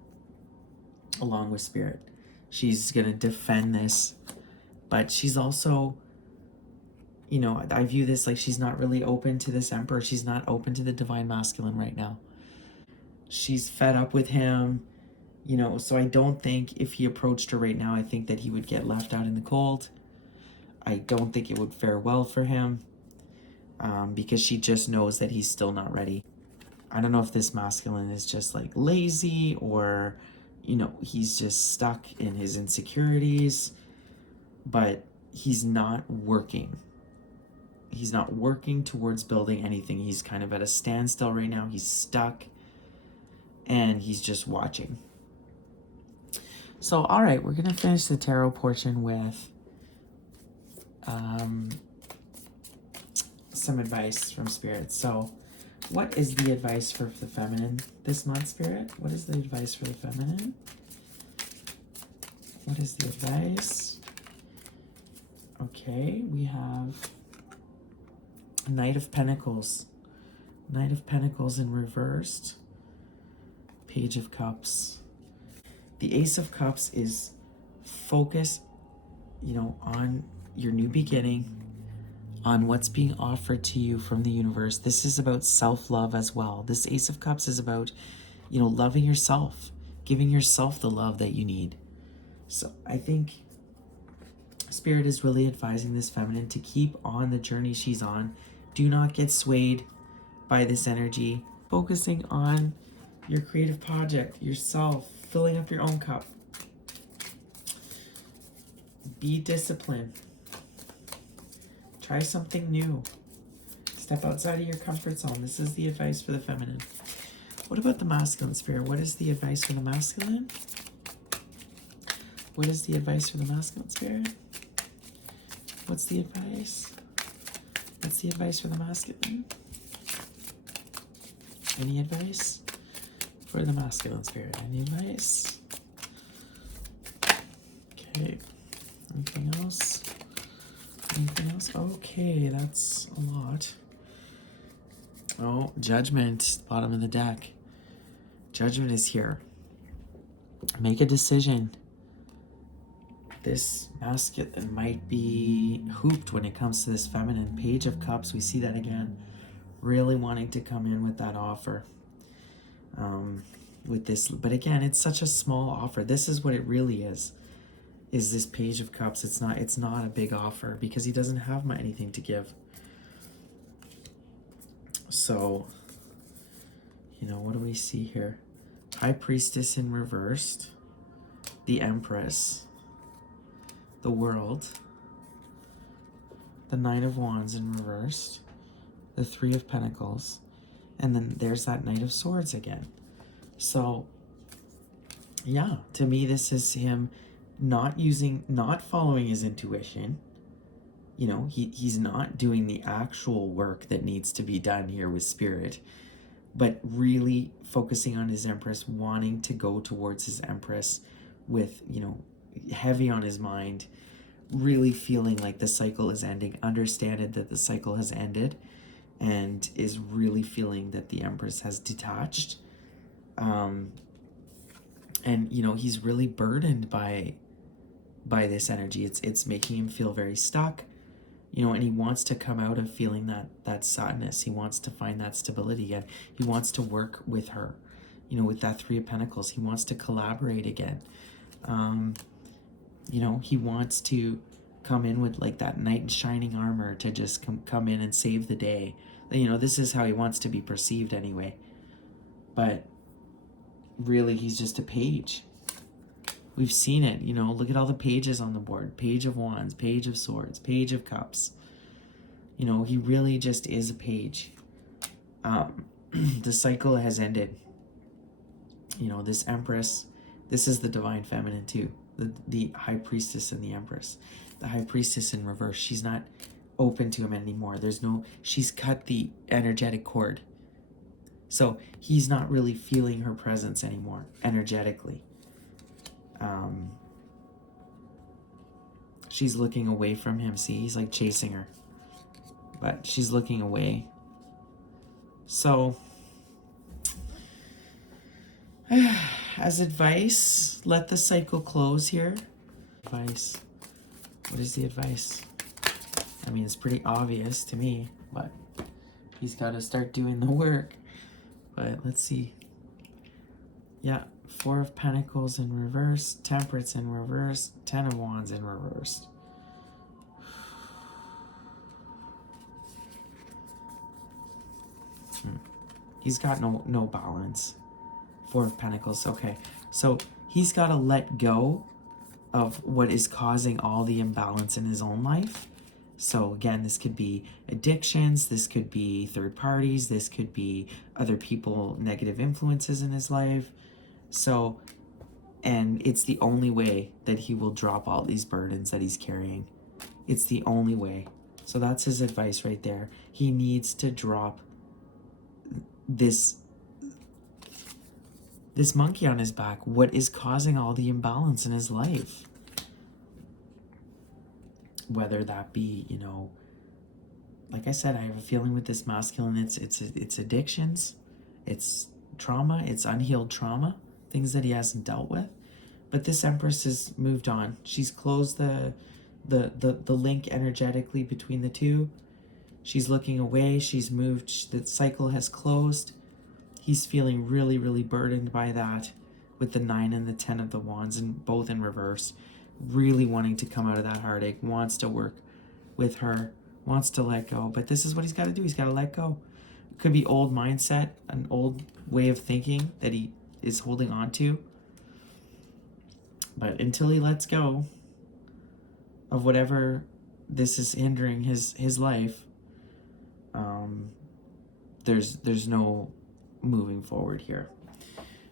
along with Spirit. She's going to defend this, but she's also, you know, I view this like she's not really open to this Emperor. She's not open to the Divine Masculine right now. She's fed up with him, you know, so I don't think if he approached her right now, I think that he would get left out in the cold. I don't think it would fare well for him because she just knows that he's still not ready. I don't know if this masculine is just like lazy or, you know, he's just stuck in his insecurities, but he's not working. He's not working towards building anything. He's kind of at a standstill right now. He's stuck and he's just watching. So, all right, we're going to finish the tarot portion with some advice from Spirit. So what is the advice for the feminine this month, Spirit? What is the advice for the feminine? What is the advice? Okay, we have Knight of Pentacles. Knight of Pentacles in reversed. Page of Cups. The Ace of Cups is focus, on your new beginning, on what's being offered to you from the universe. This is about self-love as well. This Ace of Cups is about, loving yourself, giving yourself the love that you need. So I think Spirit is really advising this feminine to keep on the journey she's on. Do not get swayed by this energy. Focusing on your creative project, yourself, filling up your own cup. Be disciplined. Try something new. Step outside of your comfort zone. This is the advice for the feminine. What about the masculine, Spirit? What is the advice for the masculine? What is the advice for the masculine, Spirit? What's the advice? What's the advice for the masculine? Any advice for the masculine, Spirit? Any advice? Okay. Anything else? Anything else? Okay, that's a lot. Oh, Judgment, bottom of the deck. Judgment is here. Make a decision. This masculine might be hooped when it comes to this feminine. Page of Cups, we see that again. Really wanting to come in with that offer. With this, but again, it's such a small offer. This is what it really is this Page of Cups. It's not a big offer because he doesn't have anything to give. So, what do we see here? High Priestess in reversed. The Empress. The World. The Knight of Wands in reversed. The Three of Pentacles. And then there's that Knight of Swords again. So, yeah, to me, this is him not following his intuition. He's not doing the actual work that needs to be done here with Spirit, but really focusing on his Empress, wanting to go towards his Empress with, heavy on his mind, really feeling like the cycle is ending, understanding that the cycle has ended, and is really feeling that the Empress has detached. And he's really burdened by this energy. It's making him feel very stuck, and he wants to come out of feeling that sadness. He wants to find that stability again. He wants to work with her, with that Three of Pentacles. He wants to collaborate again. He wants to come in with like that knight in shining armor to just come in and save the day. This is how he wants to be perceived anyway. But really, he's just a page. We've seen it, look at all the pages on the board. Page of Wands, Page of Swords, Page of Cups. He really just is a page. The cycle has ended. This Empress, this is the Divine Feminine too. The High Priestess and the Empress. The High Priestess in reverse, she's not open to him anymore. She's cut the energetic cord. So he's not really feeling her presence anymore, energetically. She's looking away from him. See, he's like chasing her, but she's looking away. So, as advice, let the cycle close here. Advice. What is the advice? I mean, it's pretty obvious to me, but he's got to start doing the work. But let's see. Yeah, Four of Pentacles in reverse, Temperance in reverse, Ten of Wands in reverse. He's got no balance. Four of Pentacles. Okay, so he's got to let go of what is causing all the imbalance in his own life. So again, this could be addictions, this could be third parties, this could be other people, negative influences in his life. So, and it's the only way that he will drop all these burdens that he's carrying. It's the only way. So that's his advice right there. He needs to drop this monkey on his back. What is causing all the imbalance in his life? Whether that be, you know, like I said, I have a feeling with this masculine, it's addictions, it's trauma, it's unhealed trauma, things that he hasn't dealt with. But this Empress has moved on. She's closed the link energetically between the two. She's looking away. She's moved. The cycle has closed. He's feeling really, really burdened by that, with the 9 and the 10 of the wands, and both in reverse. Really wanting to come out of that heartache, wants to work with her, wants to let go. But this is what he's got to do. He's got to let go. It could be old mindset, an old way of thinking that he is holding on to. But until he lets go of whatever this is hindering his life, there's no moving forward here.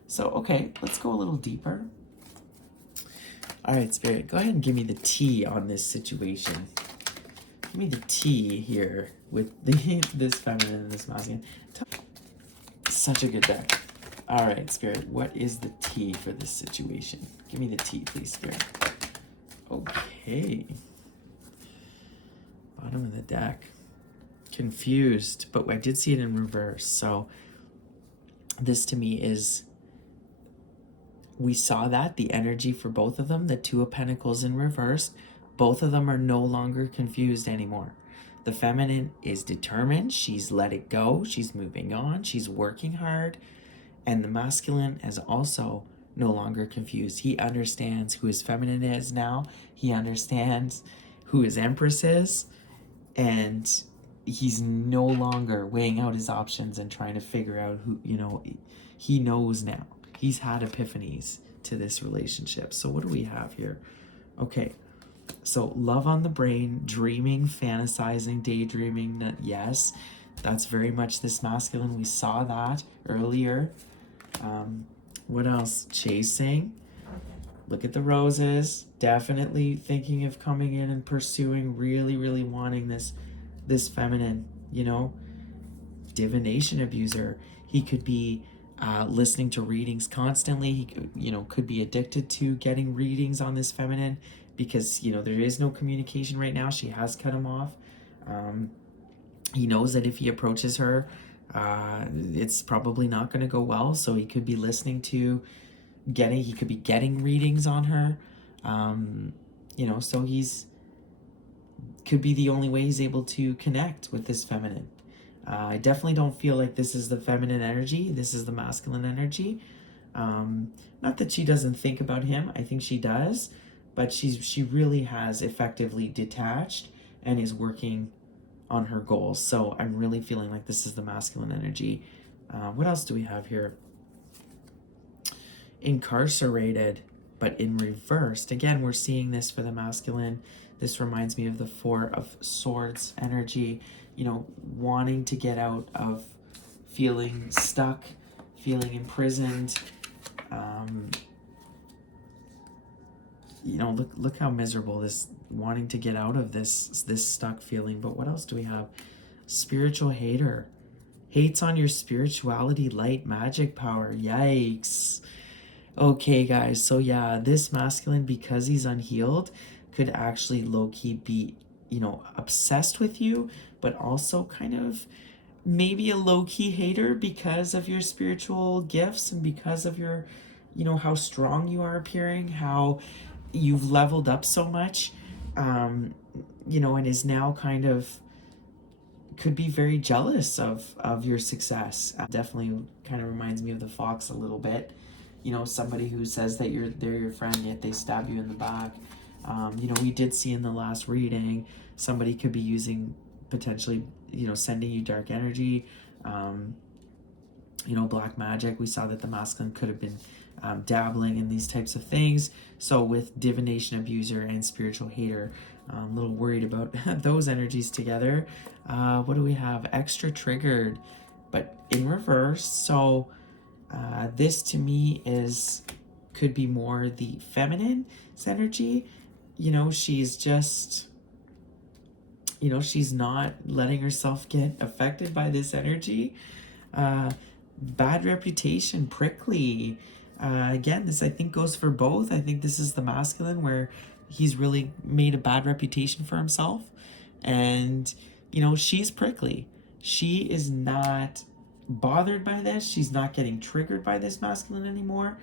So, okay, let's go a little deeper. All right, Spirit, go ahead and give me the tea on this situation. Give me the tea here with this feminine and this masculine. Such a good deck. All right, Spirit, what is the tea for this situation? Give me the tea, please, Spirit. Okay. Bottom of the deck. Confused, but I did see it in reverse. So this to me is, we saw that, the energy for both of them, the Two of Pentacles in reverse, both of them are no longer confused anymore. The feminine is determined. She's let it go. She's moving on. She's working hard. And the masculine is also no longer confused. He understands who his feminine is now. He understands who his Empress is. And he's no longer weighing out his options and trying to figure out who, you know, he knows now. He's had epiphanies to this relationship. So what do we have here? Okay. So love on the brain, dreaming, fantasizing, daydreaming. Yes, that's very much this masculine. We saw that earlier. What else? Chasing. Look at the roses. Definitely thinking of coming in and pursuing, really, really wanting this feminine, you know. Divination abuser. He could be listening to readings constantly. He, you know, could be addicted to getting readings on this feminine because, you know, there is no communication right now. She has cut him off. He knows that if he approaches her, it's probably not going to go well. So he could be listening to he could be getting readings on her. You know, so could be the only way he's able to connect with this feminine. I definitely don't feel like this is the feminine energy. This is the masculine energy. Not that she doesn't think about him. I think she does. But she really has effectively detached and is working on her goals. So I'm really feeling like this is the masculine energy. What else do we have here? Incarcerated, but in reversed. Again, we're seeing this for the masculine. This reminds me of the Four of Swords energy. You know, wanting to get out of feeling stuck, feeling imprisoned. You know, look how miserable this, wanting to get out of this stuck feeling. But what else do we have? Spiritual hater. Hates on your spirituality, light, magic power. Yikes. Okay, guys. So yeah, this masculine, because he's unhealed, could actually low-key be, you know, obsessed with you, but also kind of maybe a low-key hater because of your spiritual gifts and because of your, you know, how strong you are appearing, how you've leveled up so much, you know, and is now kind of, could be very jealous of your success. Definitely kind of reminds me of the fox a little bit. You know, somebody who says that they're your friend, yet they stab you in the back. You know, we did see in the last reading, somebody could be using, potentially, you know, sending you dark energy, you know, black magic. We saw that the masculine could have been dabbling in these types of things. So with divination abuser and spiritual hater, I'm a little worried about those energies together. What do we have? Extra triggered, but in reverse. So this to me could be more the feminine energy. You know, she's just You know, she's not letting herself get affected by this energy. Bad reputation, prickly. Again, this I think goes for both. I think this is the masculine where he's really made a bad reputation for himself. And, you know, she's prickly. She is not bothered by this. She's not getting triggered by this masculine anymore.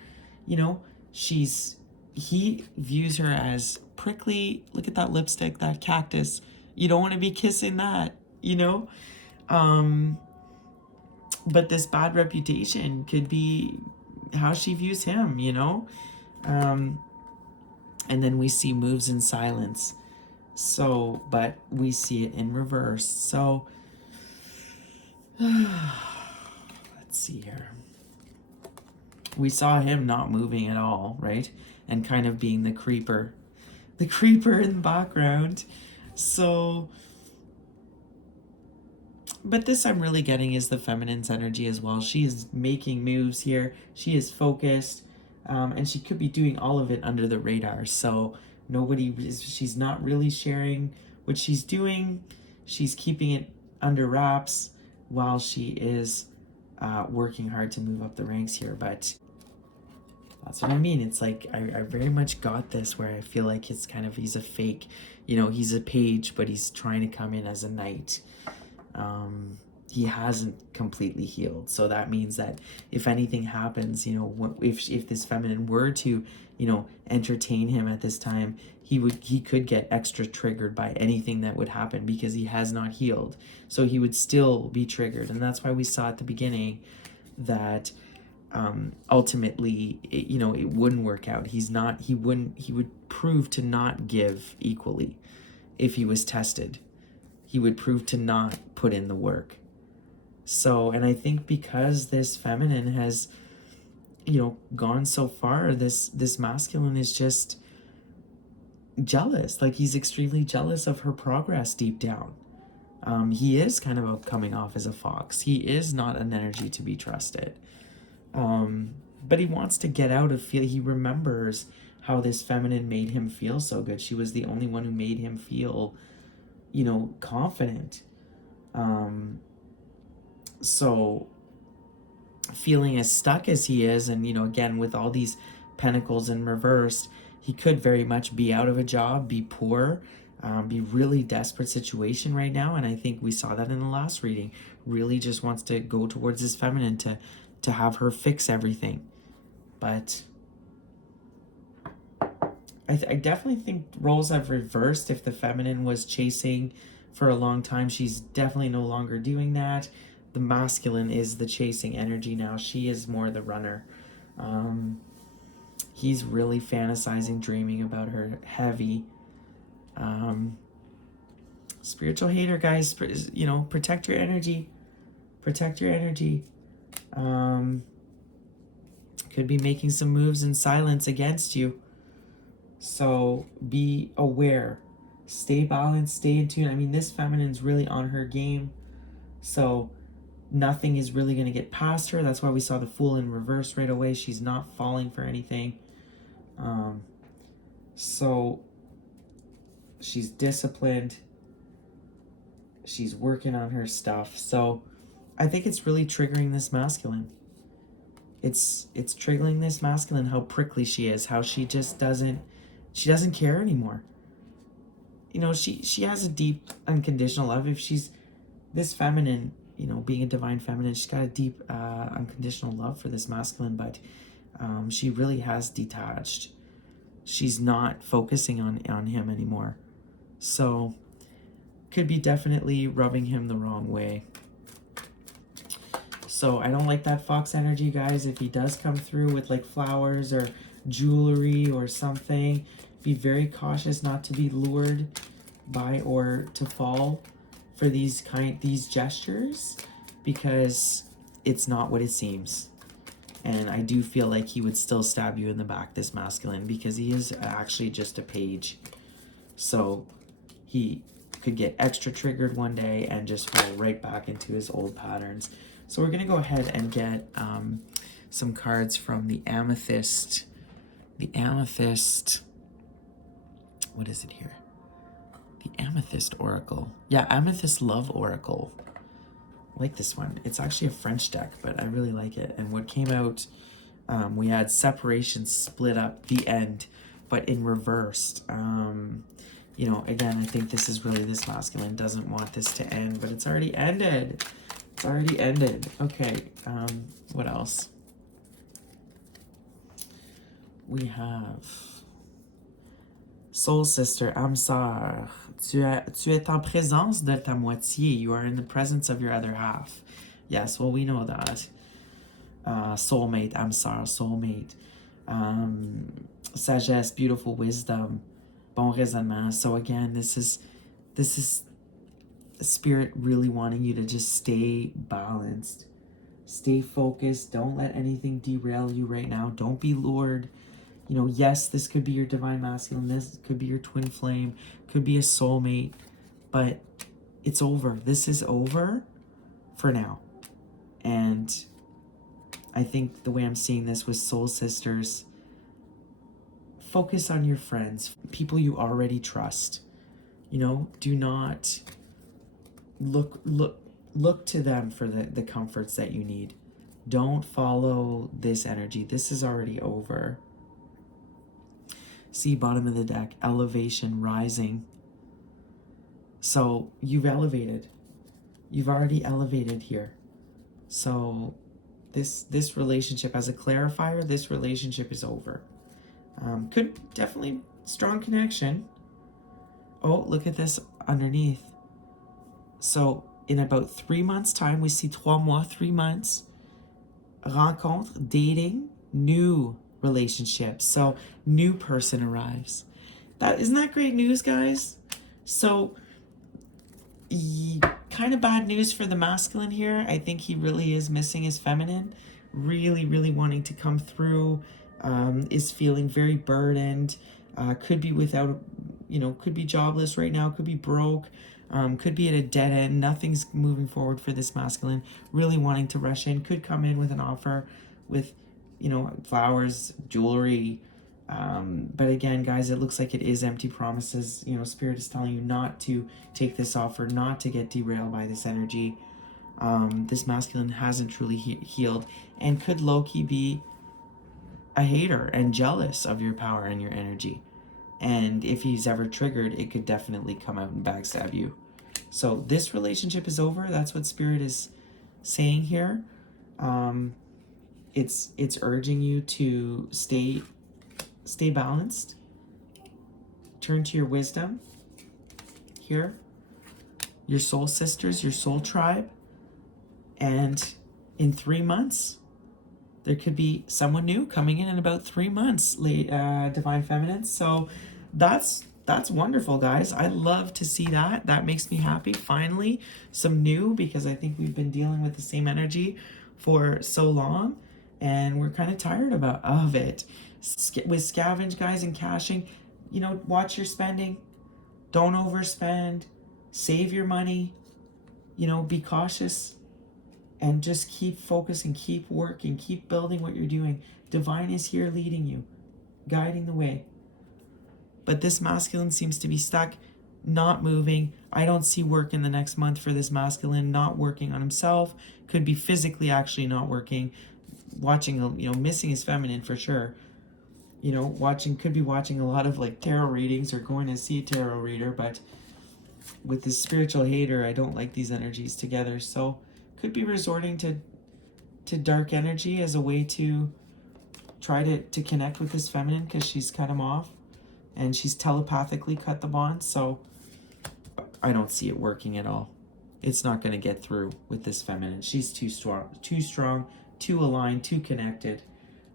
You know, he views her as prickly. Look at that lipstick, that cactus. You don't want to be kissing that, you know? But this bad reputation could be how she views him, you know? And then we see moves in silence. So, but we see it in reverse. So, let's see here. We saw him not moving at all, right? And kind of being the creeper in the background. So, but this I'm really getting is the feminine's energy as well. She is making moves here. She is focused, and she could be doing all of it under the radar. So she's not really sharing what she's doing. She's keeping it under wraps while she is working hard to move up the ranks here. But that's what I mean. It's like I very much got this where I feel like it's kind of, he's a fake, you know, he's a page, but he's trying to come in as a knight. He hasn't completely healed. So that means that if anything happens, you know, if this feminine were to, you know, entertain him at this time, he could get extra triggered by anything that would happen because he has not healed. So he would still be triggered. And that's why we saw at the beginning that ultimately, you know, it wouldn't work out. He would prove to not give equally if he was tested. He would prove to not put in the work. So, and I think because this feminine has, you know, gone so far, this masculine is just jealous. Like, he's extremely jealous of her progress deep down. He is kind of coming off as a fox. He is not an energy to be trusted. But he wants to get out of feel. He remembers how this feminine made him feel so good. She was the only one who made him feel, you know, confident. So feeling as stuck as he is, and, you know, again, with all these pentacles in reverse, he could very much be out of a job, be poor, be really desperate situation right now. And I think we saw that in the last reading. Really just wants to go towards his feminine to have her fix everything. But I definitely think roles have reversed. If the feminine was chasing for a long time, she's definitely no longer doing that. The masculine is the chasing energy now. She is more the runner. He's really fantasizing, dreaming about her heavy. Spiritual hater, guys, you know, protect your energy. Protect your energy. Could be making some moves in silence against you. So be aware. Stay balanced, stay in tune. I mean, this feminine's really on her game. So nothing is really going to get past her. That's why we saw the Fool in reverse right away. She's not falling for anything. So she's disciplined. She's working on her stuff. So I think it's really triggering this masculine. It's triggering this masculine how prickly she is, how she just doesn't care anymore. You know, she has a deep unconditional love. If she's this feminine, you know, being a divine feminine, she's got a deep unconditional love for this masculine, but she really has detached. She's not focusing on him anymore. So could be definitely rubbing him the wrong way. So I don't like that fox energy, guys. If he does come through with like flowers or jewelry or something, be very cautious not to be lured by or to fall for these gestures, because it's not what it seems. And I do feel like he would still stab you in the back, this masculine, because he is actually just a page. So he could get extra triggered one day and just fall right back into his old patterns. So we're going to go ahead and get some cards from the Amethyst. The Amethyst, what is it here? The Amethyst Oracle. Yeah, Amethyst Love Oracle. I like this one. It's actually a French deck, but I really like it. And what came out, we had separation, split up, the end, but in reversed. You know, again, I think this is really, this masculine doesn't want this to end, but it's already ended. It's already ended. Okay, what else? We have Soul Sister, âme sœur. Tu es en présence de ta moitié. You are in the presence of your other half. Yes, well, we know that. Soulmate, âme sœur, soulmate. Sagesse, beautiful wisdom, bon raisonnement. So again, this is Spirit really wanting you to just stay balanced, stay focused. Don't let anything derail you right now. Don't be lured. You know, yes, this could be your divine masculine, this could be your twin flame, could be a soulmate, but it's over. This is over for now. And I think the way I'm seeing this with soul sisters, focus on your friends, people you already trust. You know, do not look to them for the comforts that you need. Don't follow this energy. This is already over. See, bottom of the deck, elevation, rising. So you've elevated. You've already elevated here. So this relationship, as a clarifier, this relationship is over. Could definitely strong connection. Oh, look at this underneath. So in about 3 months' time, we see 3 months. Rencontre, dating, new relationship. So new person arrives. Isn't that great news, guys? So kind of bad news for the masculine here. I think he really is missing his feminine, really, really wanting to come through, is feeling very burdened, could be without, could be jobless right now, could be broke, could be at a dead end. Nothing's moving forward for this masculine, really wanting to rush in, could come in with an offer with, flowers, jewelry. But again, guys, it looks like it is empty promises. Spirit is telling you not to take this offer, not to get derailed by this energy. This masculine hasn't truly healed and could low-key be a hater and jealous of your power and your energy. And if he's ever triggered, it could definitely come out and backstab you. So this relationship is over. That's what Spirit is saying here. It's urging you to stay balanced. Turn to your wisdom here, your soul sisters, your soul tribe. And in 3 months, there could be someone new coming in about 3 months, divine feminine. So that's wonderful, guys. I love to see that. That makes me happy. Finally, some new, because I think we've been dealing with the same energy for so long, and we're kind of tired of it. With scavenge, guys, and cashing, watch your spending. Don't overspend. Save your money. Be cautious. And just keep focusing, keep working, keep building what you're doing. Divine is here leading you, guiding the way. But this masculine seems to be stuck, not moving. I don't see work in the next month for this masculine, not working on himself. Could be physically actually not working. Watching, missing his feminine for sure. Could be watching a lot of tarot readings or going to see a tarot reader. But with this spiritual hater, I don't like these energies together. So could be resorting to dark energy as a way to try to connect with this feminine, because she's cut him off and she's telepathically cut the bond. So I don't see it working at all. It's not going to get through with this feminine. She's too strong, too aligned, too connected.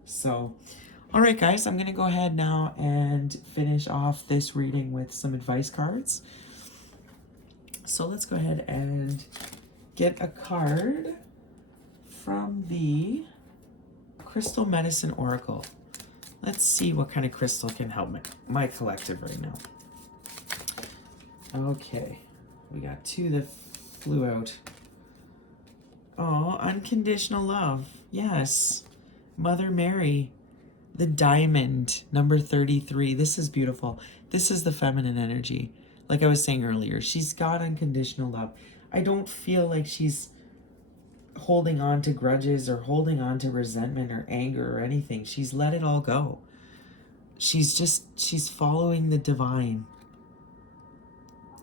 So, all right, guys, I'm going to go ahead now and finish off this reading with some advice cards. So let's go ahead and get a card from the Crystal Medicine Oracle. Let's see what kind of crystal can help my collective right now. Okay, we got 2 that flew out. Oh, unconditional love. Yes. Mother Mary. The diamond, number 33. This is beautiful. This is the feminine energy. like I was saying earlier, she's got unconditional love. I don't feel like she's holding on to grudges or holding on to resentment or anger or anything. She's let it all go. She's following the divine.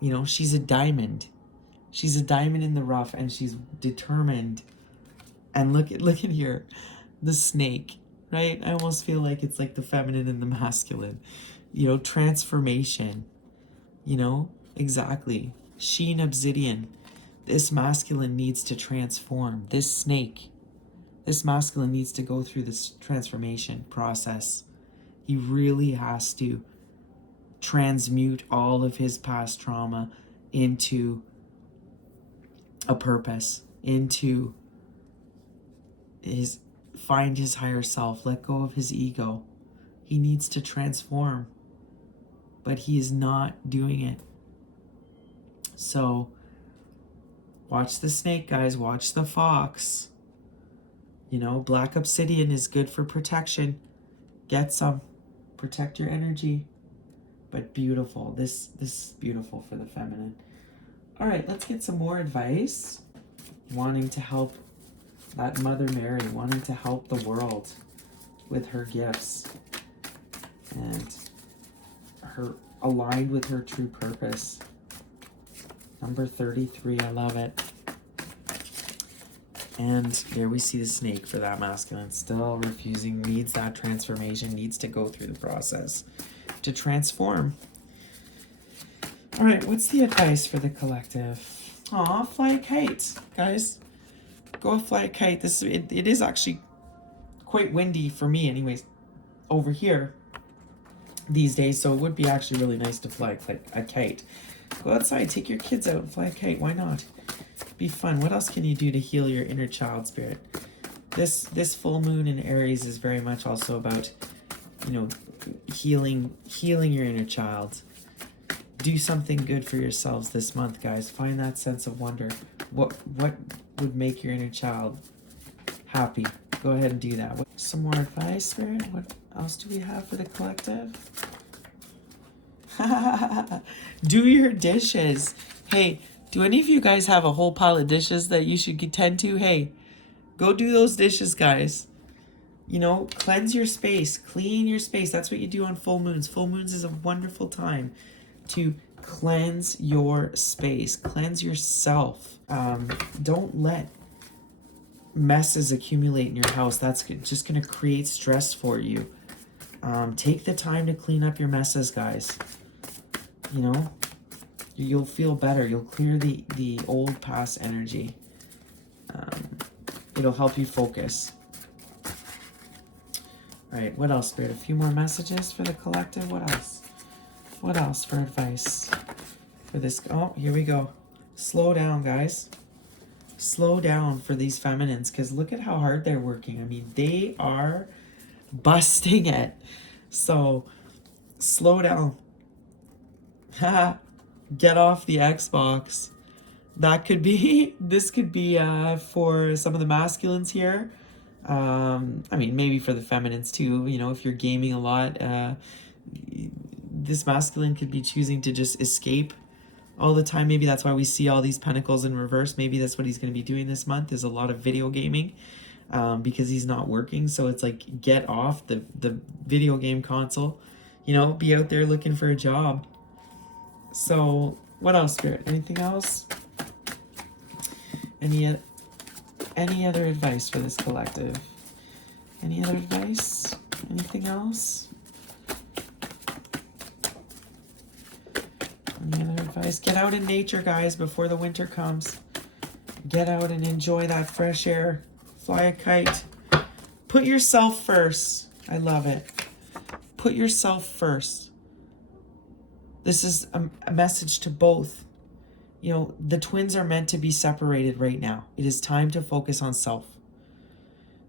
You know, she's a diamond. She's a diamond in the rough, and she's determined. And look at here, the snake, right? I almost feel like it's like the feminine and the masculine. You know, transformation. You know, exactly. Sheen obsidian. This masculine needs to transform. This masculine needs to go through this transformation process. He really has to transmute all of his past trauma into a purpose, into find his higher self, let go of his ego. He needs to transform, but he is not doing it. So watch the snake, guys. Watch the fox. You know, black obsidian is good for protection. Get some. Protect your energy. But beautiful. This is beautiful for the feminine. All right, let's get some more advice. Wanting to help that Mother Mary, wanting to help the world with her gifts and her aligned with her true purpose. Number 33, I love it. And there we see the snake for that masculine. Still refusing, needs that transformation, needs to go through the process to transform. All right, what's the advice for the collective? Aw, fly a kite, guys. Go fly a kite. It is actually quite windy for me anyways over here these days, so it would be actually really nice to fly a kite. Go outside, take your kids out and fly a kite. Why not? Be fun. What else can you do to heal your inner child spirit? This full moon in Aries is very much also about, you know, healing your inner child. Do something good for yourselves this month, guys. Find that sense of wonder. What would make your inner child happy? Go ahead and do that. Some more advice, Spirit. What else do we have for the collective? Do your dishes. Hey, do any of you guys have a whole pile of dishes that you should tend to? Hey, go do those dishes, guys. You know, cleanse your space, clean your space. That's what you do on full moons. Full moons is a wonderful time to cleanse your space, cleanse yourself. Don't let messes accumulate in your house. That's just going to create stress for you. Take the time to clean up your messes, guys. You know, you'll feel better. You'll clear the old past energy. It'll help you focus. All right, what else, Spirit? A few more messages for the collective. What else? What else for advice for this? Oh, here we go. Slow down, guys. Slow down for these feminines, because look at how hard they're working. I mean, they are busting it. So, slow down. Get off the Xbox. That could be, this could be for some of the masculines here. I mean, maybe for the feminines too. You know, if you're gaming a lot, this masculine could be choosing to just escape all the time. Maybe that's why we see all these pentacles in reverse. Maybe that's what he's going to be doing this month, is a lot of video gaming, because he's not working. So it's like, get off the video game console, you know, be out there looking for a job. So what else, Spirit? Anything else? Any other advice for this collective? Any other advice? Anything else? Any other advice? Get out in nature, guys, before the winter comes. Get out and enjoy that fresh air. Fly a kite. Put yourself first. I love it. Put yourself first. This is a message to both. You know, the twins are meant to be separated right now. It is time to focus on self.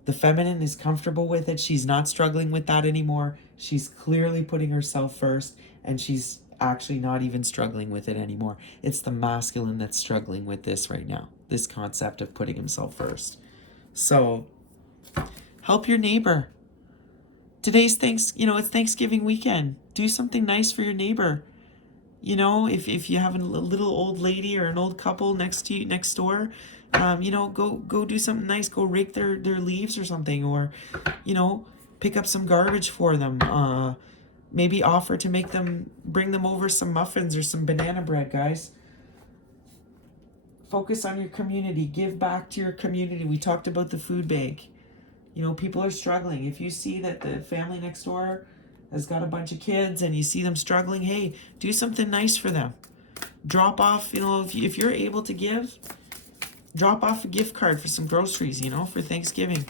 The feminine is comfortable with it. She's not struggling with that anymore. She's clearly putting herself first, and she's actually not even struggling with it anymore. It's the masculine that's struggling with this right now, this concept of putting himself first. So help your neighbor. Today's it's Thanksgiving weekend. Do something nice for your neighbor. You know, if you have a little old lady or an old couple next to you, next door, you know, go do something nice. Go rake their leaves or something, or, you know, pick up some garbage for them. Maybe offer to bring them over some muffins or some banana bread, guys. Focus on your community. Give back to your community. We talked about the food bank. You know, people are struggling. If you see that the family next door has got a bunch of kids and you see them struggling, hey, do something nice for them. Drop off, you know, if you're able to give, drop off a gift card for some groceries, you know, for Thanksgiving.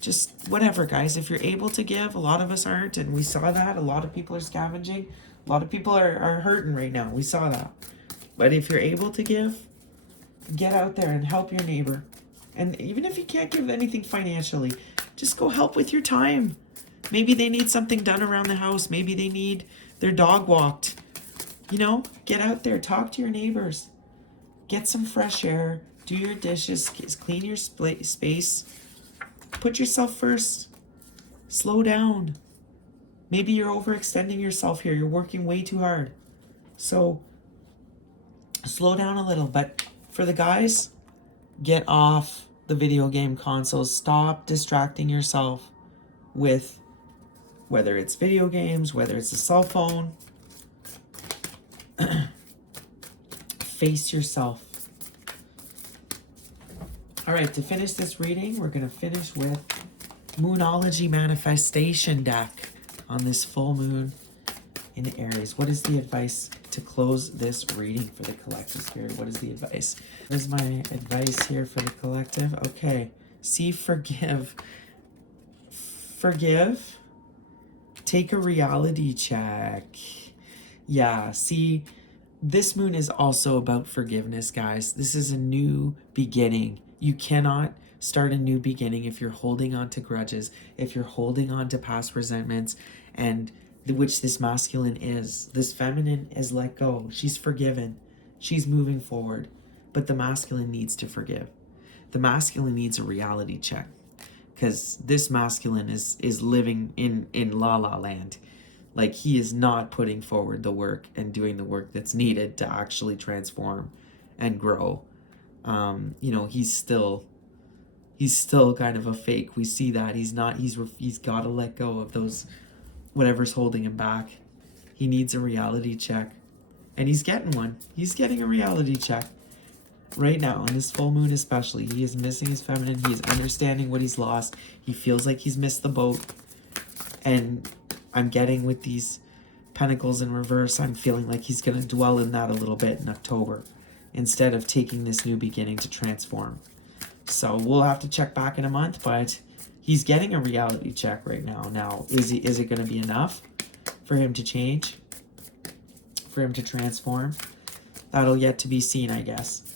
Just whatever, guys. If you're able to give, a lot of us aren't, and we saw that. A lot of people are scavenging. A lot of people are hurting right now. We saw that. But if you're able to give, get out there and help your neighbor. And even if you can't give anything financially, just go help with your time. Maybe they need something done around the house. Maybe they need their dog walked. You know, get out there, talk to your neighbors, get some fresh air, do your dishes, clean your space, put yourself first, slow down. Maybe you're overextending yourself here. You're working way too hard. So slow down a little. But for the guys, get off the video game consoles. Stop distracting yourself with whether it's video games, whether it's a cell phone. Face yourself. All right, to finish this reading, we're going to finish with Moonology Manifestation deck on this full moon in Aries. What is the advice to close this reading for the collective spirit? What is the advice? What is my advice here for the collective? Okay. See, forgive. Forgive. Take a reality check. Yeah, see, this moon is also about forgiveness, guys. This is a new beginning. You cannot start a new beginning if you're holding on to grudges, if you're holding on to past resentments, and which this masculine is. This feminine is let go. She's forgiven. She's moving forward. But the masculine needs to forgive. The masculine needs a reality check, because this masculine is living in la la land. Like, he is not putting forward the work and doing the work that's needed to actually transform and grow. You know, he's still kind of a fake. We see that he's got to let go of those, whatever's holding him back. He needs a reality check, and he's getting one. He's getting a reality check right now, on this full moon especially. He is missing his feminine. He is understanding what he's lost. He feels like he's missed the boat. And I'm getting with these pentacles in reverse, I'm feeling like he's going to dwell in that a little bit in October, instead of taking this new beginning to transform. So we'll have to check back in a month, but he's getting a reality check right now. Now, is it going to be enough for him to change? For him to transform? That'll yet to be seen, I guess.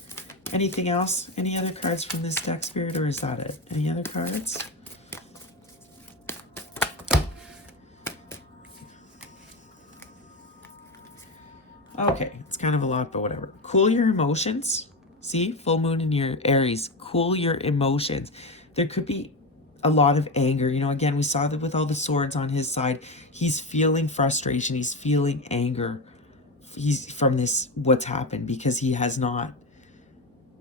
Anything else? Any other cards from this deck, Spirit, or is that it? Any other cards? Okay, it's kind of a lot, but whatever. Cool your emotions. See, full moon in your Aries. Cool your emotions. There could be a lot of anger. You know, again, we saw that with all the swords on his side. He's feeling frustration. He's feeling anger. He's from this, what's happened, because he has not.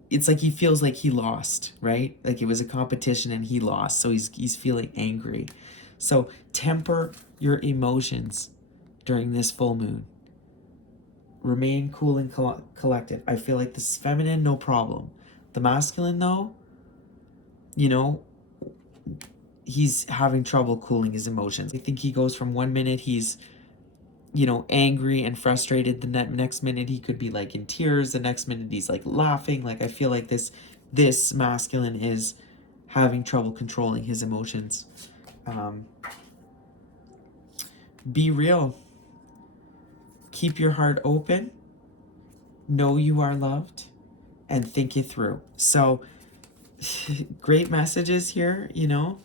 It's like he feels like he lost, right? Like it was a competition and he lost. So he's feeling angry. So temper your emotions during this full moon. Remain cool and collected. I feel like this is feminine, no problem. The masculine, though, you know, he's having trouble cooling his emotions. I think he goes from 1 minute he's, you know, angry and frustrated. The next minute he could be like in tears. The next minute he's like laughing. Like, I feel like this masculine is having trouble controlling his emotions. Be real. Keep your heart open. Know you are loved, and think it through. So, great messages here, you know.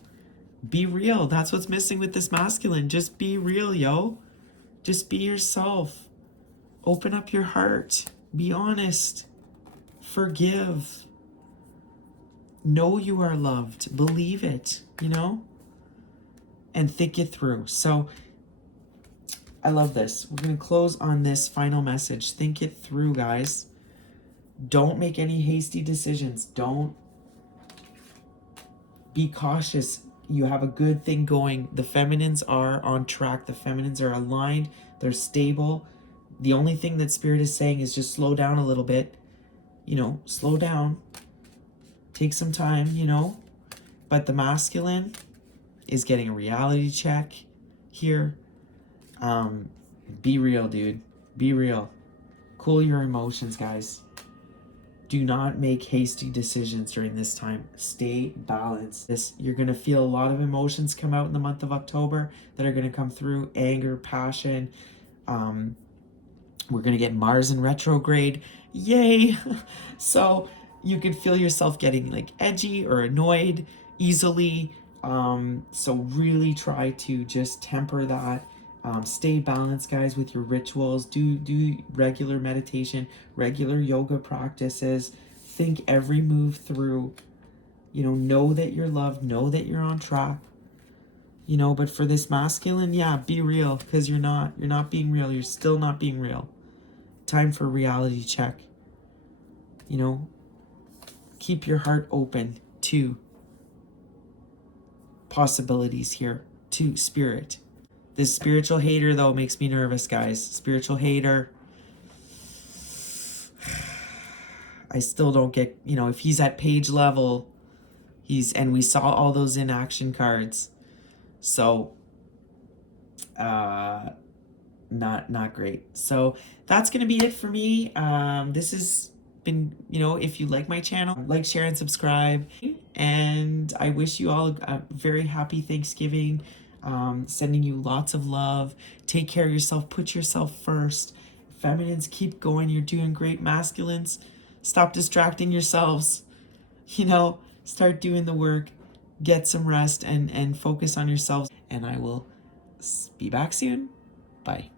Be real. That's what's missing with this masculine. Just be real, yo. Just be yourself. Open up your heart. Be honest. Forgive. Know you are loved. Believe it, you know? And think it through. So, I love this. We're going to close on this final message. Think it through, guys. Don't make any hasty decisions. Don't be cautious. You have a good thing going. The feminines are on track. The feminines are aligned. They're stable. The only thing that Spirit is saying is just slow down a little bit. You know, slow down. Take some time, you know. But the masculine is getting a reality check here. Be real, dude. Be real. Cool your emotions, guys. Do not make hasty decisions during this time. Stay balanced. You're going to feel a lot of emotions come out in the month of October that are going to come through. Anger, passion. We're going to get Mars in retrograde. Yay! So you could feel yourself getting like edgy or annoyed easily. So really try to just temper that. Stay balanced, guys, with your rituals. Do regular meditation, regular yoga practices. Think every move through. You know that you're loved. Know that you're on track. You know, but for this masculine, yeah, be real, because you're not being real. You're still not being real. Time for reality check. You know, keep your heart open to possibilities here, to Spirit. This spiritual hater, though, makes me nervous, guys. Spiritual hater. I still don't get, you know, if he's at page level, and we saw all those inaction cards. So, not great. So that's going to be it for me. This has been, you know, if you like my channel, like, share, and subscribe. And I wish you all a very happy Thanksgiving. Sending you lots of love. Take care of yourself. Put yourself first. Feminines, keep going. You're doing great. Masculines, stop distracting yourselves. You know, start doing the work. Get some rest and focus on yourselves. And I will be back soon. Bye.